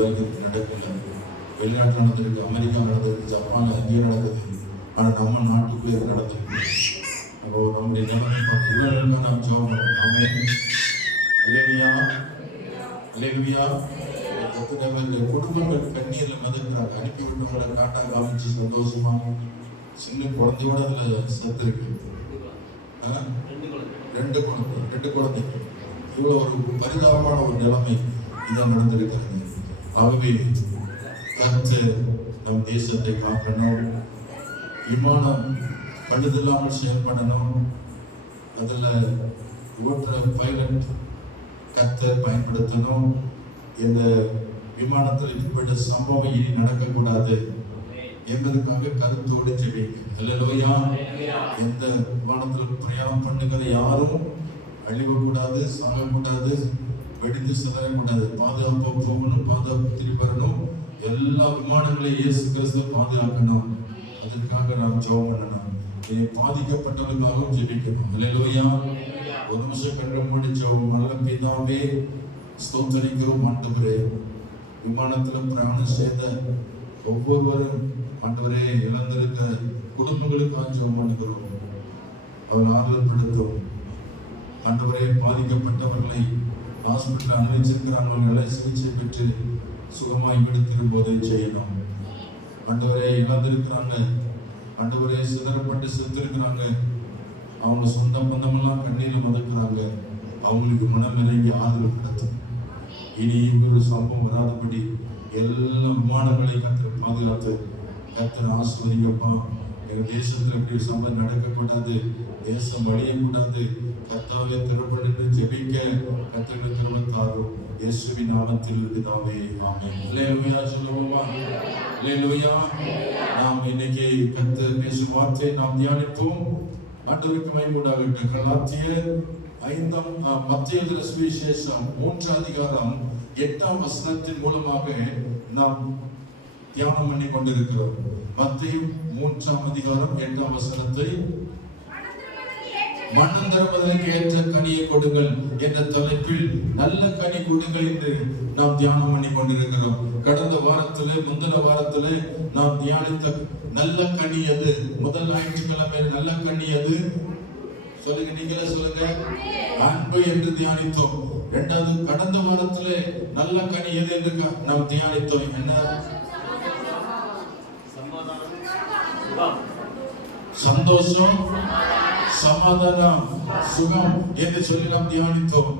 வரைக்கும் நடக்கல. வெளிநாட்டில் நடந்திருக்கு, அமெரிக்கா நடந்திருக்கு, ஜப்பான் எங்கேயும் நடக்குது. ஆனால் நம்ம நாட்டுக்குள்ளே இது நடந்திருக்கு. அப்போ நம்முடைய நிலைமை இவர்களுக்காக நாம் ஜெபம் பண்ணணும். நாமே அல்லேலூயா அல்லேலூயா. எத்தனை பேர் குடும்பங்கள் கண்ணீரில் மிதக்கிறாங்க. அனுப்பி விட்டவங்களை காட்டா காமிச்சு சந்தோஷமா சின்ன குழந்தையோட அதில் செத்து இருக்கு. ரெண்டு குழந்தைங்க. இவ்வளோ ஒரு பரிதாபமான ஒரு நிலைமை இதை நடந்திருக்கிறது. ஆகவே கர்த்தர் நம் தேசத்தை காக்கணும். விமானம் பழுதில்லாமல் செயல்படணும். அதில் ஓட்டுற பைலட் கர்த்தர் பயன்படுத்தணும். இந்த விமானத்தில் இப்படி சம்பவம் இனி நடக்கக்கூடாது என்பதற்காக கருத்தோடு ஜெபிங்க. அல்லேலூயா. எந்த விமானத்தில் பிரயாணம் பண்ணுகிற யாரும் அழிவக்கூடாது, சாகக்கூடாது, வெடித்து சிதறக்கூடாது. பாதுகாப்பாக போகணும், பாதுகாப்பு திருப்பி வரணும். எல்லா விமானங்களையும் இயேசு கிறிஸ்து பாதுகாக்கணும். அதற்காக நாம் ஜெபம் பண்ணணும். இனி பாதிக்கப்பட்டவர்களுக்காகவும் ஜெபிக்கணும். அல்லேலூயா. ஒரு நிமிஷம் கண்கள் மூடி ஜெபம். நல்ல பிதாவே, ஸ்தோத்திரிக்கிறோம் ஆண்டவரே. விமானத்தில் பிரயாணம் செய்த ஒவ்வொருவரும் ஆண்டவரே இழந்திருக்க குடும்பங்களுக்காக ஜெபம் பண்ணுகிறோம். அவர் ஆறுதல் படுத்தும் ஆண்டவரே. பாதிக்கப்பட்டவர்களை ஹாஸ்பிட்டல் அனுமதிச்சிருக்கிறாங்க, சிகிச்சை பெற்று சுகமாய் திரும்போதை செய்யணும். ஆண்டவரே இழந்திருக்கிறாங்க, ஆண்டவரே சிதறப்பட்டு செத்துருக்கிறாங்க, அவங்க சொந்த பந்தமெல்லாம் கண்ணீரில் மதக்கிறாங்க. அவங்களுக்கு மனம் இறங்கி ஆறுதல் படுத்தும். இனி ஒரு சம்பவம் வராதபடி எல்லா விமானங்களையும் கர்த்தர் பாதுகாத்து கர்த்தர் ஆசீர்வதிங்கப்பா. எங்கள் தேசத்தில் இப்படி ஒரு சம்பவம் நடக்கக்கூடாது, தேசம் அழியக்கூடாது. கர்த்தாவே திறப்பட்டு ஜெபிக்க கர்த்தருக்கு திருமத்தாரும் இயேசுவின் நாமத்தில் பிதாவே ஆமென். அல்லேலூயா சொல்லுவோமா? அல்லேலூயா. நாம் இன்னைக்கு கர்த்தர் பேசும் வார்த்தையை நாம் தியானிப்போம். ஆண்டவருக்கு மகிமை உண்டாகட்டும். கலாத்தியர் 5 மத்திய சுவிசேஷம் 3 அதிகாரம் 8 வசனத்தின் மூலமாக நாம் தியானம் பண்ணி கொண்டிருக்கிறோம். மத்திய 3 அதிகாரம் 8 வசனத்தை மனம் திறப்பதற்கு ஏற்ற கனியை கொடுங்கள் என்ற தலைப்பில் நல்ல கனி கொடுங்கள் என்று நாம் தியானம் பண்ணி கொண்டிருக்கிறோம். கடந்த வாரத்திலே முந்தின வாரத்திலே நாம் தியானித்த நல்ல கனி எது? முதல் ஞாயிற்றுக்கிழமை நல்ல கனி எது? சொல்லுங்க, நீங்களே சொல்லுங்க. அன்பு என்று தியானித்தோம். இரண்டாவது கடந்த வாரத்திலே நல்ல கனி எது என்று நாம் தியானித்தோம். என்ன? சந்தோஷம், சமாதானம், சுகம் என்று சொல்லி நாம் தியானித்தோம்.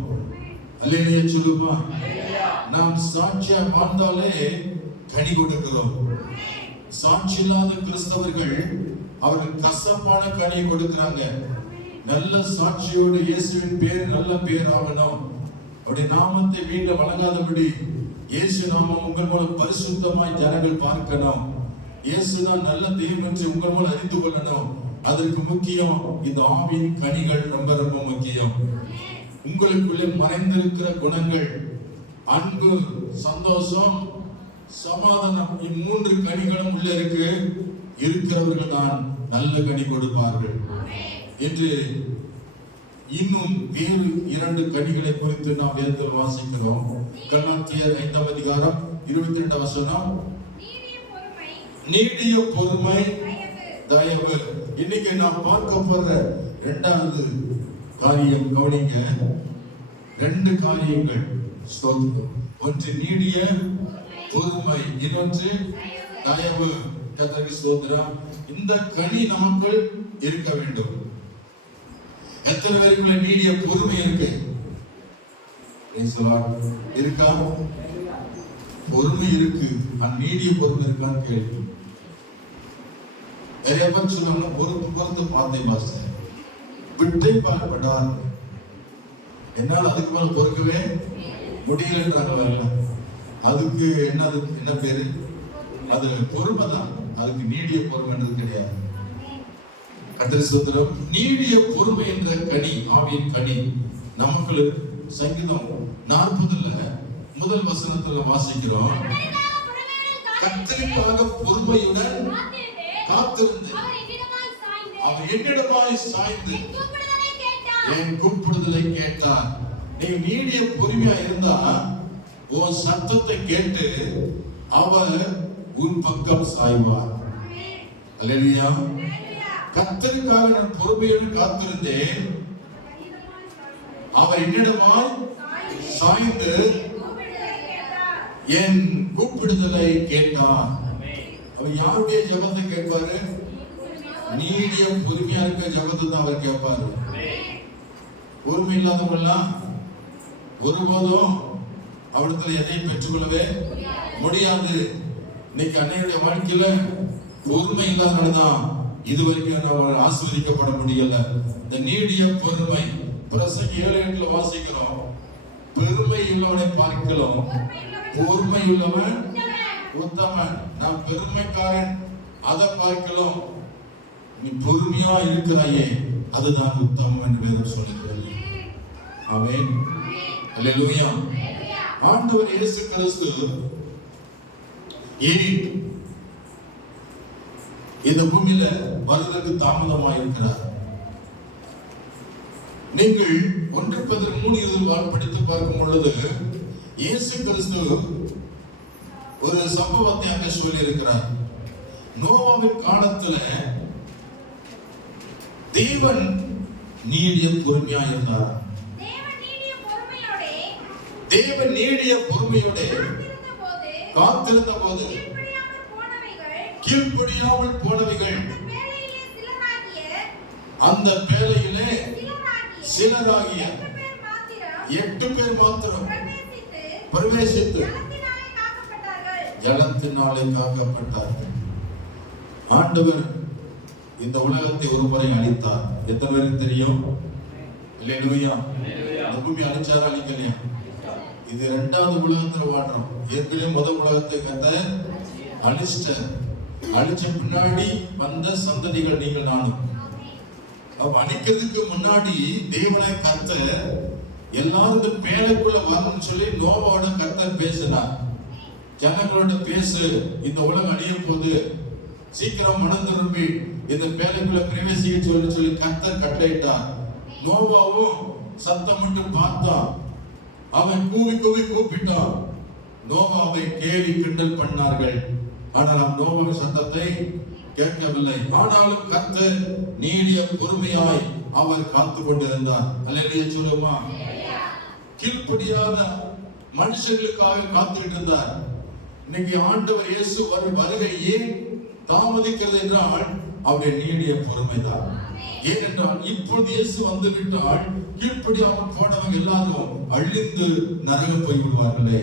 அல்லேலூயா சொல்லுமா? நாம் சாட்சியா வாழ்ந்தாலே கனி கொடுக்கிறோம். சாட்சி இல்லாத கிறிஸ்தவர்கள் அவர்கள் கசப்பான கனியை கொடுக்கிறாங்க. நல்ல சாட்சியோடு இயேசுவின் பேர் நல்ல பேர் ஆகணும். அவருடைய நாமத்தை வீட்டில் வழங்காதபடி இயேசு நாமம் உங்கள் மூலம் பரிசுத்தமாய் ஜனங்கள் பார்க்கணும். இயேசுதான் நல்ல தெய்வம் என்று உங்கள் மூலம் அறிந்து கொள்ளணும். அதற்கு முக்கியம் இந்த ஆவியின் கனிகள் ரொம்ப ரொம்ப முக்கியம். உங்களுக்குள்ளே மறைந்திருக்கிற குணங்கள் அன்பு, சந்தோஷம், சமாதானம், இம்மூன்று கனிகளும் உள்ள இருக்கிறவர்கள் தான் நல்ல கனி கொடுப்பார்கள் என்று இன்னும் வேறு 2 கனிகளை குறித்து நாம் வேதத்தில் வாசிக்கிறோம். கலாத்தியர் 5 அதிகாரம் 22 வசனம். நீடிய பொறுமை, தயவு. இன்னைக்கு நாம் பார்க்க போற 2வது காரியம் கவனிங்க. 2 காரியங்கள். ஒன்று நீடிய பொறுமை, இன்னொன்று தயவு. கர்த்தருக்கு ஸ்தோத்திரம். இந்த கனி நமக்குள் இருக்க வேண்டும். எத்தனை பேருக்குள்ள நீடிய பொறுமை இருக்கு? இருக்கா? பொறுமை இருக்கு. நீடிய பொறுமை இருக்கான்னு கேள்வி. நிறைய பேர் சொல்லுவாங்க, பொறுத்து பார்த்தேன் மாஸ்டர், விட்டே பாடுபட்டார், என்னால் அதுக்கு மேல பொறுக்கவே முடியலன்றாங்க. அதுக்கு என்ன பேரு? அது பொறுமை தான். அதுக்கு நீடிய பொறுமைன்றது கிடையாது. கர்த்தருக்கு ஸ்தோத்திரம். நீடிய பொறுமை என்ற கனி, ஆவியின் கனி நமக்கு சங்கீதம் 40 முதல் வசனத்துல வாசிக்கிறோம். கர்த்தருக்காக பொறுமையுடன் காத்திருந்து அவர் என்னிடமாய் சாய்ந்து என் கூப்பிடுதலை கேட்டார். நீங்க நீடிய பொறுமையா இருந்தா உன் சத்தத்தை கேட்டு அவர் உன் பக்கம் சாய்வார். அல்லேலூயா. கர்த்தருக்காக நான் பொறுமையோடு காத்திருந்தேன். அவர் என்னிடமாய் சாய்ந்து என் கூப்பிடுதலை கேட்டார். அவர் யாருடைய ஜெபத்தை கேட்பாரு? நீடிய பொறுமையா இருக்க ஜெபத்தை தான் அவர் கேட்பாரு. பொறுமை இல்லாதவங்கெல்லாம் ஒருபோதும் அவரிடத்துல எதையும் பெற்றுக்கொள்ளவே முடியாது. இன்னைக்கு அன்னையுடைய வாழ்க்கையில பொறுமை இல்லாதனாலதான் இதுவரைக்கும் நம்ம ஆசீர்வதிக்கப்பட முடியல. இந்த நீடிய பொறுமை பிரசங்கி 7:8 வாசிக்கிறோம். பெருமை உள்ளவனை பார்க்கலாம் பொறுமை உள்ளவன் உத்தமன். நான் பெருமைக்காரன் அதை பார்க்கலாம், நீ பொறுமையா இருக்கிறாயே அதுதான் உத்தமம் என்று வேதம் சொல்லுகிறது. ஆமென். அல்லேலூயா. ஆண்டவர் இயேசு கிறிஸ்து இந்த பூமியில வருவதற்கு தாமதமாக இருக்கிறார். நீங்கள் 1 Peter 3:20 படித்து பார்க்கும் பொழுது இயேசு கிறிஸ்து ஒரு சம்பவத்தை அங்கே சொல்லி இருக்கிறார். நோவாவின் காலத்துல தேவன் நீடிய பொறுமையா இருந்தார். தேவன் நீடிய பொறுமையோட காத்திருந்த போது கீழ்ப்படியாமல் போனவைகள் அந்த பேழையிலே சிலராகிய 8 பேர் மாத்திரம் பிரவேசித்து ஜலத்தினாலே காக்கப்பட்டார்கள். ஆண்டவர் இந்த உலகத்தை ஒரு முறை அழித்தார். எத்தனை பேருக்கு தெரியும்? அல்லேலூயா. இந்த பூமி அழிச்சாரா அழிக்கலையா? இது 2வது உலகத்துல வாழ்றோம். ஏற்கனவே முதல் உலகத்தை கர்த்தர் அழிச்சிட்டார். அழிச்ச பின்னாடி வந்த சந்ததிகள் நீங்கள் நானும். அப்ப அழிக்கிறதுக்கு முன்னாடி தேவனாய் கர்த்தர் எல்லாரும் இந்த பேழைக்குள்ள வரணும்னு சொல்லி நோவாவோட கர்த்தர் பேசினார். ஜனங்களோட பேசு, இந்த உலகம் அழிய போது சீக்கிரம் மனம் திரும்பி இந்த பேழைக்குள்ள பிரவேசிக்க சொல்லி கர்த்தர் கட்டளையிட்டார். நோவாவும் சத்தம் மட்டும் பார்த்தான். அவன் கூவி கூப்பிட்டான். நோவாவை கேலி கிண்டல் பண்ணார்கள். ஆனால் நோவாவின் சத்தத்தை கேட்கவில்லை. ஆனாலும் கர்த்தர் நீடிய பொறுமையாய் அவர் காத்து கொண்டிருந்தார். அல்லேலூயா சொல்லுமா. கீழ்ப்படியாத மனுஷங்களுக்காக காத்துக்கிட்டு இருந்தார். இன்னைக்கு ஆண்டவர் இயேசு வருகை ஏன் தாமதிக்கிறது என்றால் அவருடைய நீடிய பொறுமைதான். ஏனென்றால் இப்பொழுது இயேசு வந்து விட்டால் கீழ்ப்படியாமல் போனவங்க எல்லாரும் அழிந்து நரகம் போய் விடுவார்களே.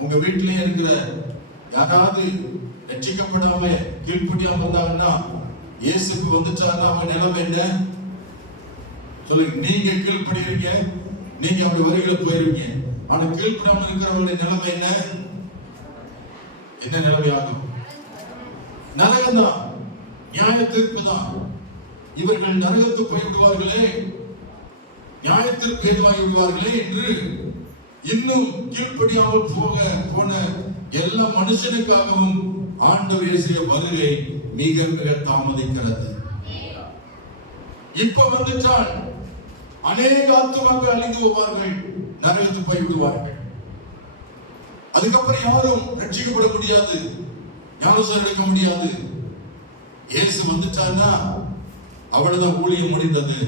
உங்க வீட்டிலே இருக்கிற யாராவது ரட்சிக்கப்படாம கீழ்ப்படியாம இருந்தாங்கன்னா இயேசுக்கு வந்துட்டாருன்னா அவங்க நிலைமை என்ன சொல்லுங்க. நீங்க கீழ்ப்படுவீங்க, நீங்க அப்படி வருகிற போயிருவீங்க. ஆனா கீழ்ப்படாம இருக்கிறவங்களுடைய நிலைமை என்ன நிலைமை ஆகும்? நரகம் தான், நியாய தீர்ப்பு தான். இவர்கள் நரகத்துக்கு போய் விடுவார்களே, நியாயத்திற்கு ஏதுவாகி விடுவார்களே என்று இன்னும் கீழ்ப்படியாமல் போன எல்லா மனுஷனுக்காகவும் ஆண்டவர் இயேசுவின் வருகை மிக மிக தாமதிக்கிறது. இப்ப வந்துட்டால் அநேக ஆத்துமாக்கள் அழிந்து போவார்கள், நரகத்துக்கு போய் விடுவார்கள். அதுக்கப்புறம் யாரும் ரட்சிக்கப்பட முடியாது, ஞானஸ்நானம் எடுக்க முடியாது. இயேசு வந்துட்டான்னா அவ்வளவுதான், ஊழியம் முடிந்தது,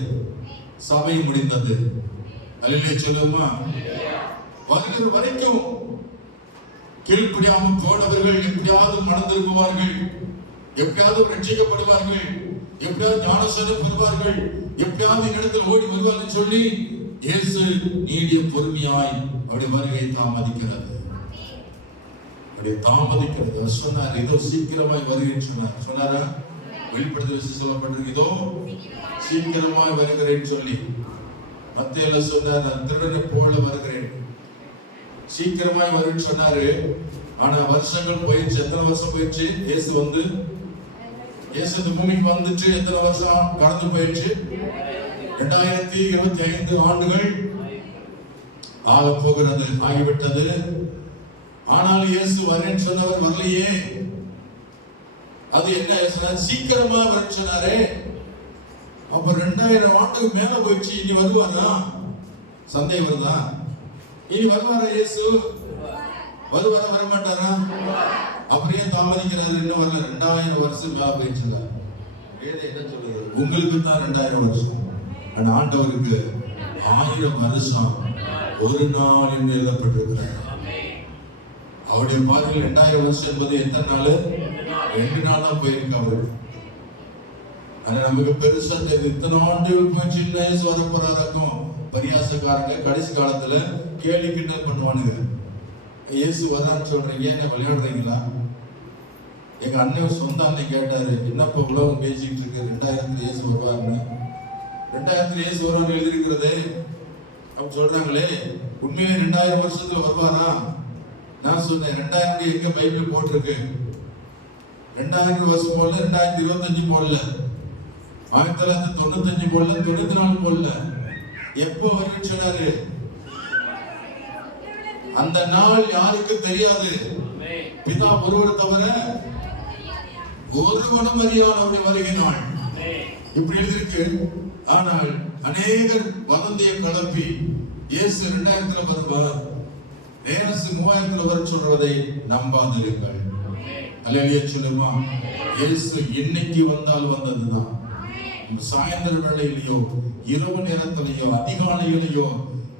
சபை முடிந்தது. அல்லேலூயா சொல்லுமா. வருகிற வரைக்கும் கீழ்ப்படியாமல் போனவர்கள் எப்படியாவது மனம் திரும்புவார்கள், எப்படியாவது ரட்சிக்கப்படுவார்கள், எப்படியாவது ஞானஸ்நானம் பெறுவார்கள், எப்படியாவது இடத்தில் ஓடி வருவார்கள் சொல்லி இயேசு நீடிய பொறுமையாய் அவருடைய வருகை தாமதிக்கிறது. அப்படி தாமதிக்கிறது சொன்னார். இதோ சீக்கிரமாய் வருகிறேன் சொன்னார். சொன்னாரா? வெளிப்படுத்தல் சொல்லப்பட்டிருக்கு, இதோ சீக்கிரமாய் வருகிறேன் சொல்லி. மத்தேயுல சொன்னார், நான் திருடனை போல வருகிறேன், சீக்கிரமாய் வருன்னு சொன்னாரு. ஆனா வருஷங்கள் போயிடுச்சு. எத்தனை வருஷம் போயிடுச்சு? இயேசு இந்த பூமிக்கு வந்துட்டு எத்தனை வருஷம் கடந்து போயிடுச்சு? 2025 ஆண்டுகள் ஆக போகிறது, ஆகிவிட்டது. ஆனால் இயேசு வரேன்னு சொன்னவர் வரலையே. அது என்ன சீக்கிரமா வரேன்னு சொன்னாரே. அப்ப 2000 ஆண்டுக்கு மேல போயிடுச்சு, இனி வருவாரா? சந்தேகம் வருதா? இனி வருவாரா இயேசு? வருவாரா வரமாட்டாரா? அப்படியே தாமதிக்கிறாரு, இன்னும் வரல. 2000 வருஷம் மேல போயிடுச்சுங்க. என்ன சொல்லுது? உங்களுக்கு தான் 2000 வருஷம், ஆனா ஆண்டவருக்கு 1000 வருஷம் ஒரு நாள் என்று எழுதப்பட்டிருக்கிறார். அவருடைய பார்வையில் 2000 வருஷம் என்பது எத்தனை நாள்? 2 நாளா போயிருக்கு அவருக்கு. ஆனா நமக்கு பெருசா தெரியுது, இத்தனை ஆண்டுகள் போய் சின்ன வயசு வர போறாருக்கும். பரியாசக்காரங்க கடைசி காலத்துல கேலி கிண்டல் பண்ணுவானுங்க. இயேசு வரான்னு சொல்றீங்க, என்ன விளையாடுறீங்களா? எங்க அண்ணன் சொந்த அண்ணன் கேட்டாரு, என்னப்பா உலகம் பேசிட்டு இருக்கு, 2000 இயேசு வருவாருன்னு. 2000 இயேசு வருவான்னு எழுதிருக்கிறதே அவங்க சொல்றாங்களே, உண்மையிலே 2000 வருஷத்துல வருவாரா? நான் சொன்னேன், 2000 எங்க பைபிள் போட்டிருக்கு? 2000 வருஷம் போடல, 2025 போடல, 1995 போடல, 94 போடல. எப்போ வருன்னு சொன்னாரு? அந்த நாள் யாருக்கு தெரியாது, பிதா ஒருவர் தவிர ஒருவனும் அறியாத அவருடைய வருகை நாள். இப்படி எழுதிருக்கு. ஆனால் அநேகர் வதந்தியை கலப்பி இயேசு 2000 வருவார், நேரசு 3000 வர சொல்வதை நம்பாதிருங்கள். அல்லேலூயா சொல்லுமா. இயேசு இன்னைக்கு வந்தால் வந்ததுதான். சாயந்தர வேளையிலையோ இரவு நேரத்திலேயோ அதிகாலையிலேயோ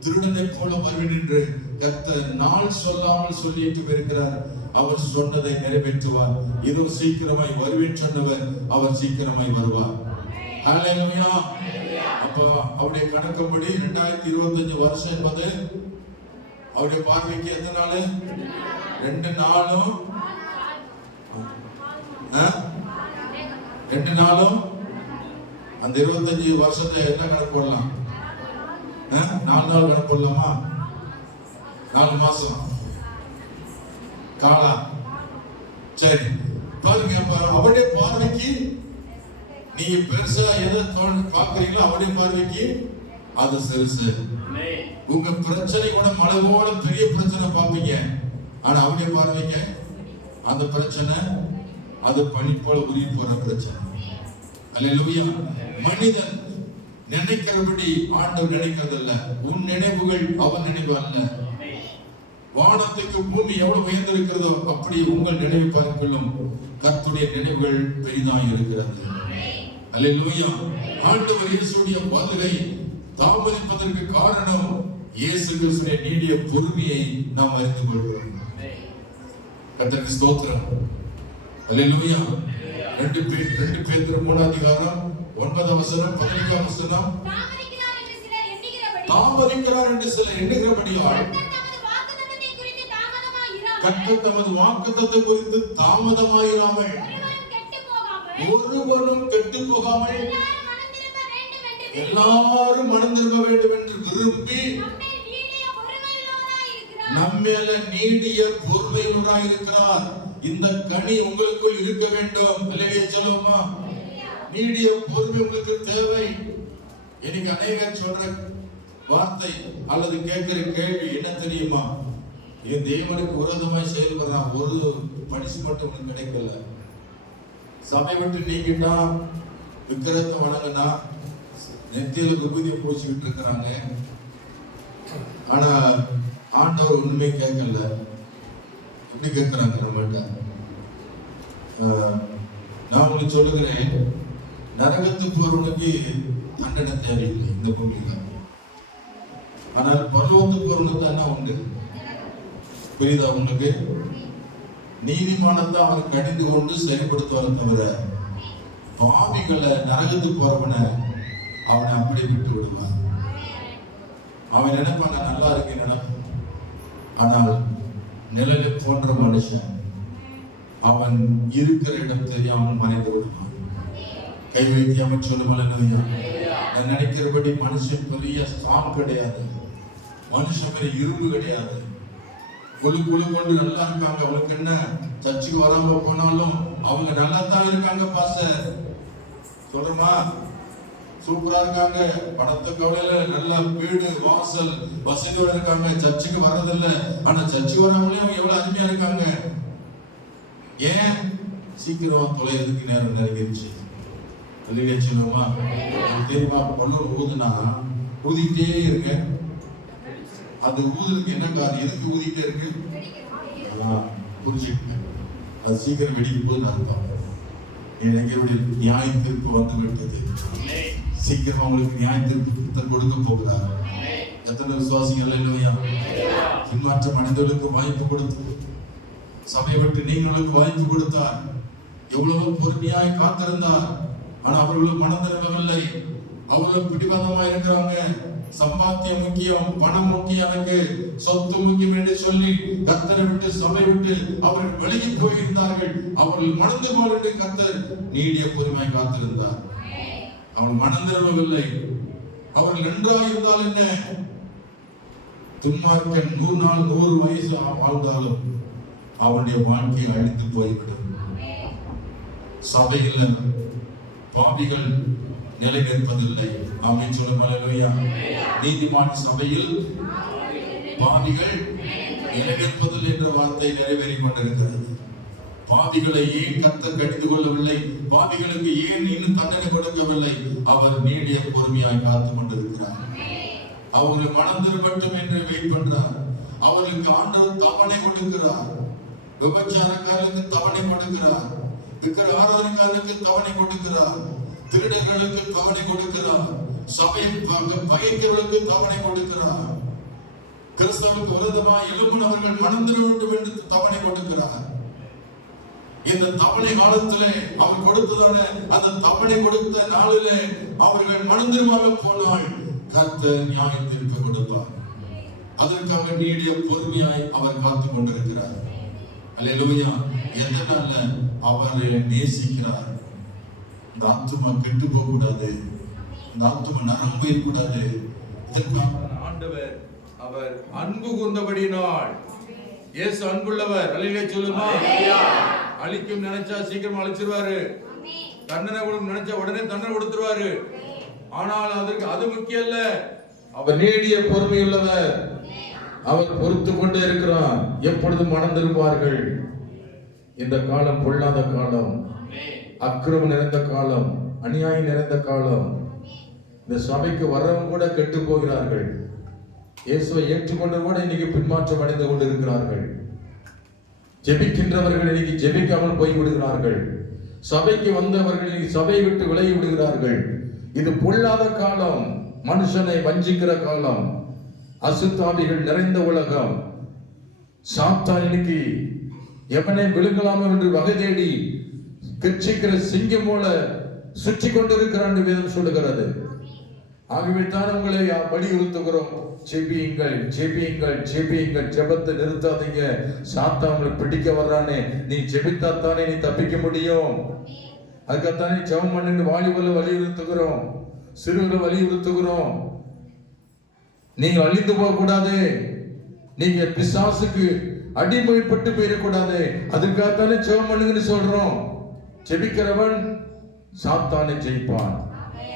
திருடனை போல வருவேன் என்று கர்த்தர் நாள் சொல்லாமல் சொல்லிட்டு இருக்கிறார். அவர் சொன்னதை நிறைவேற்றுவார். இதோ சீக்கிரமாய் வருவேன் சொன்னவர் அவர் சீக்கிரமாய் வருவார். ஹல்லேலூயா. அப்ப அவருடைய கணக்குப்படி 2025 வருஷம் என்பது அவருடைய பார்வைக்கு எத்தனை நாள்? 2 நாளும் 2 நாளும். அந்த 25 வருஷத்தை என்ன கணக்கு போடலாம்? 4 நாள் கணக்கு போடலாமா? 4 மாசம் காலா. சரி பாருங்க, அவருடைய பார்வைக்கு நீங்க பெருசா எதை பாக்குறீங்களோ அவருடைய பார்வைக்கு அது சிறுசு. உங்க பிரச்சனை கூட மழை போல பெரிய பிரச்சனை பார்ப்பீங்க, ஆனா அவருடைய பார்வைக்கு அந்த பிரச்சனை அது பனி போல உருகி போற பிரச்சனை. அல்லேலூயா. மனிதன் நினைக்கிறபடி ஆண்டவர் நினைக்கிறது அல்ல. உன் நினைவுகள் அவன் நினைவு அல்ல. வானத்துக்கு பூமி எவ்வளவு உயர்ந்திருக்கிறதோ அப்படி உங்கள் நினைவு பார்க்கலும் கர்த்தருடைய நினைவுகள் பெரிதாக இருக்கிறது. அல்லேலூயா. ஆண்டவர் இயேசுடைய வருகை தாமதிப்பதற்கு காரணம் இயேசு கிறிஸ்துவின் நீடிய பொறுமையை நாம் அறிந்து கொள்கிறோம். கர்த்தருக்கு ஸ்தோத்திரம். அல்லேலூயா. 2 பேதுரு 3 அதிகாரம் 9 வசனம் 15 வசனம். தாமதிக்கிறார் என்று சிலர் எண்ணுகிறபடியால் கர்த்தர் தமது வாக்குத்தத்தத்தை குறித்து தாமதமாயிராமல் ஒருவனும் கெட்டு போகாமல் எல்லாரும் மனம் திரும்ப வேண்டும் என்று விரும்பி நம்மேல நீடிய பொறுமையுள்ளவராய் இருக்கிறார். இந்த கனி உங்களுக்குள் இருக்க வேண்டும். அல்லேலூயா சொல்லுமா. நீடிய பொறுமை உங்களுக்கு தேவை. இன்னைக்கு அநேகர் சொல்ற வார்த்தை அல்லது கேட்கிற கேள்வி என்ன தெரியுமா? என் தேவனுக்கு விரோதமாய் செயல்படுறான், ஒரு பனிஷ்மெண்ட் உனக்கு கிடைக்கல. சபை விட்டு நீக்கிட்டா, விக்கிரத்தை வணங்கினா, நெத்தியில விபூதியை பூசிக்கிட்டு இருக்கிறாங்க. ஆனா ஆண்டவர் உண்மை கேட்கல. எப்படி கேட்கிறாங்க நம்மகிட்ட? நான் உங்களுக்கு சொல்லுகிறேன், நரகத்துக்கு போறவனுக்கு தண்டனை தேவையில்லை இந்த பூமியில. ஆனால் பரலோகத்துக்கு போறவனுக்கு தானே உண்டு. புரியுதா உங்களுக்கு? நீதிமானத்தை அவன் கடிந்து கொண்டு செயல்படுத்துவாங்க தவிர பாவிகளை நரகத்துக்கு போறவனை அவனை அப்படி விட்டு விடுவான். அவன் நினைப்பாங்க நல்லா இருக்கு நினைப்பான். ஆனால் நிழலை போன்ற மனுஷன் அவன் இருக்கிற இடம் தெரியாமல் மறைந்து விடுவான். கை வைத்து அவன் சொல்லுவான், நான் நினைக்கிறபடி மனுஷன் பெரிய ஸ்ட்ராங் கிடையாது, மனுஷன் பெரிய இரும்பு கிடையாது. குழு குழு கொண்டு நல்லா இருக்காங்க. அவங்களுக்கு என்ன, சர்ச்சுக்கு வராம போனாலும் அவங்க நல்லா தான் இருக்காங்க. பாஸ்டர் சொல்றமா, சூப்பரா இருக்காங்க, பணத்தை கவலையில நல்ல வீடு வாசல் வசதியோட இருக்காங்க, சர்ச்சுக்கு வர்றதில்ல. ஆனா சர்ச்சுக்கு வராமலே அவங்க எவ்வளவு அருமையா இருக்காங்க. ஏன்? சீக்கிரமா தொலைறதுக்கு நேரம் நெருங்கிருச்சு. தெரியுமா? பொண்ணு ஊதுனா ஊதிக்கிட்டே இருங்க. அது ஊதுறதுக்கு என்ன காரணம்? எதுக்கு ஊதிட்டே இருக்கு? புரிஞ்சுக்கங்க, அது சீக்கிரம் வெடிக்கும் போது அர்த்தம் எங்களுடைய நியாய தீர்ப்பு வந்து விட்டது. சீக்கிரம் அவங்களுக்கு நியாய தீர்ப்பு கொடுக்க போகிறார். எத்தனை விசுவாசிகள் இல்லையா? பின்மாற்றம் அடைந்தவர்களுக்கு வாய்ப்பு கொடுத்து, சபையை விட்டு நீங்களுக்கு வாய்ப்பு கொடுத்தார். எவ்வளவு பொறுமையாய் காத்திருந்தார். ஆனா அவர்களும் மனம் திரும்பவில்லை. அவர்களும் பிடிவாதமா இருக்கிறாங்க. சம்பாத்தியம் முக்கியம், பணம் முக்கியம், எனக்கு சொத்து முக்கியம் என்று சொல்லி கர்த்தரை விட்டு சபை விட்டு அவர்கள் விலகி போயிருந்தார்கள். அவர்கள் மணந்து போல் என்று கர்த்தர் நீடிய பொறுமையாய் காத்திருந்தார். அவர்கள் மனம் திரும்பவில்லை. அவர்கள் நன்றாக இருந்தால் என்ன? துன்மார்க்கன் 100 நாள் 100 வயசு வாழ்ந்தாலும் அவனுடைய வாழ்க்கை அழிந்து போய்விடும். சபையில் பாவிகள் நிலை நிற்பதில்லை. ஆமென் சொல்லுங்க அல்லேலூயா. நீதிமான் சபையில் பாவிகள் நிலை நிற்பதில்லை என்ற வார்த்தை நிறைவேறிக் கொண்டிருக்கிறது. பாவிகளை ஏன் கர்த்தர் கடிந்து கொள்ளவில்லை? பாவிகளுக்கு ஏன் இன்னும் தண்டனை கொடுக்கவில்லை? அவர் நீடிய பொறுமையாய் காத்துக் கொண்டிருக்கிறார். அவர்கள் மனம் திரும்பட்டும் என்று வெயிட் பண்றார். அவர்களுக்கு ஆண்டவர் தவணை கொடுக்கிறார். விபச்சாரக்காரர்களுக்கு தவணை கொடுக்கிறார். விக்கிர ஆராதனைக்காரர்களுக்கு தவணை கொடுக்கிறார். திருடர்களுக்கு தவணை கொடுக்கிறார். சபை பகைக்கிறவர்களுக்கு தவணை கொடுக்கிறார். கிறிஸ்தவனுக்கு விரோதமாக எழும்பினவர்கள் மனம் திரும்ப வேண்டும் என்று தவணை கொடுக்கிறார். இந்த தவணை காலத்திலே அவர் கொடுத்ததான அந்த தவணை கொடுத்த நாளிலே அவர்கள் மனம் திரும்பாம போனால் கர்த்தர் நியாய தீர்ப்பு கொடுப்பார். அதற்காக நீடிய பொறுமையாய் அவர் காத்துக் கொண்டிருக்கிறார். அல்லேலூயா. எதனால அவரை நேசிக்கிறார். இந்த ஆத்துமா கெட்டு போக கூடாது. இந்த ஆத்துமா நரம்பு இருக்கக்கூடாது. இதற்காக ஆண்டவர் அவர் அன்பு கூர்ந்தபடியினால், இயேசு அன்புள்ளவர். அல்லேலூயா சொல்லுமா. அழிக்கும் நினைச்சா சீக்கிரம் அழிச்சிருவாரு. தண்டனை கொடுக்க நினைச்சா உடனே தண்டனை கொடுத்துருவாரு. ஆனால் அதற்கு அது முக்கியம் அல்ல. அவர் நீடிய பொறுமை உள்ளவர். அவர் பொறுத்து கொண்டே இருக்கிறார். எப்பொழுது மனம் திரும்புவார்கள்? இந்த காலம் பொல்லாத காலம், அக்கிரமம் நிறைந்த காலம், அநியாயம் நிறைந்த காலம். இந்த சபைக்கு வரவங்க கூட கெட்டு போகிறார்கள். இயேசுவை ஏற்றுக்கொண்டு கூட இன்னைக்கு பின்மாற்றம் அடைந்து கொண்டிருக்கிறார்கள். ஜெபிக்கின்றவர்கள் இன்னைக்கு ஜெபிக்காமல் போய் விடுகிறார்கள். சபைக்கு வந்தவர்கள் இன்னைக்கு சபையை விட்டு விலகி விடுகிறார்கள். இது பொல்லாத காலம், மனுஷனை வஞ்சிக்கிற காலம், அசுத்தாவிகள் நிறைந்த உலகம். சாத்தான் இன்னைக்கு எவனை விழுங்கலாமோ என்று வகை தேடி கட்சிக்கிற சிங்கம் போல சுற்றி கொண்டிருக்கிறான் வேதம் சொல்லுகிறது. ஆகவே தான் உங்களை வலியுறுத்துகிறோம். ஜெபியுங்கள், ஜெபியுங்கள், ஜெபியுங்கள். ஜெபத்தை நிறுத்தாதீங்க. சாத்தான் உங்களை பிடிக்க வர்றானே, நீ ஜெபித்தாத்தானே நீ தப்பிக்க முடியும். அதுக்காகத்தானே ஜெபம் பண்ணு வாலிபல வலியுறுத்துகிறோம், சிறுவர்களை வலியுறுத்துகிறோம். நீங்க அழிந்து போக கூடாது. நீங்க பிசாசுக்கு அடிமைப்பட்டு போயிடக்கூடாது. அதுக்காகத்தானே ஜெபம் பண்ணுங்கன்னு சொல்றோம். ஜெபிக்கிறவன் சாத்தானை ஜெயிப்பான்.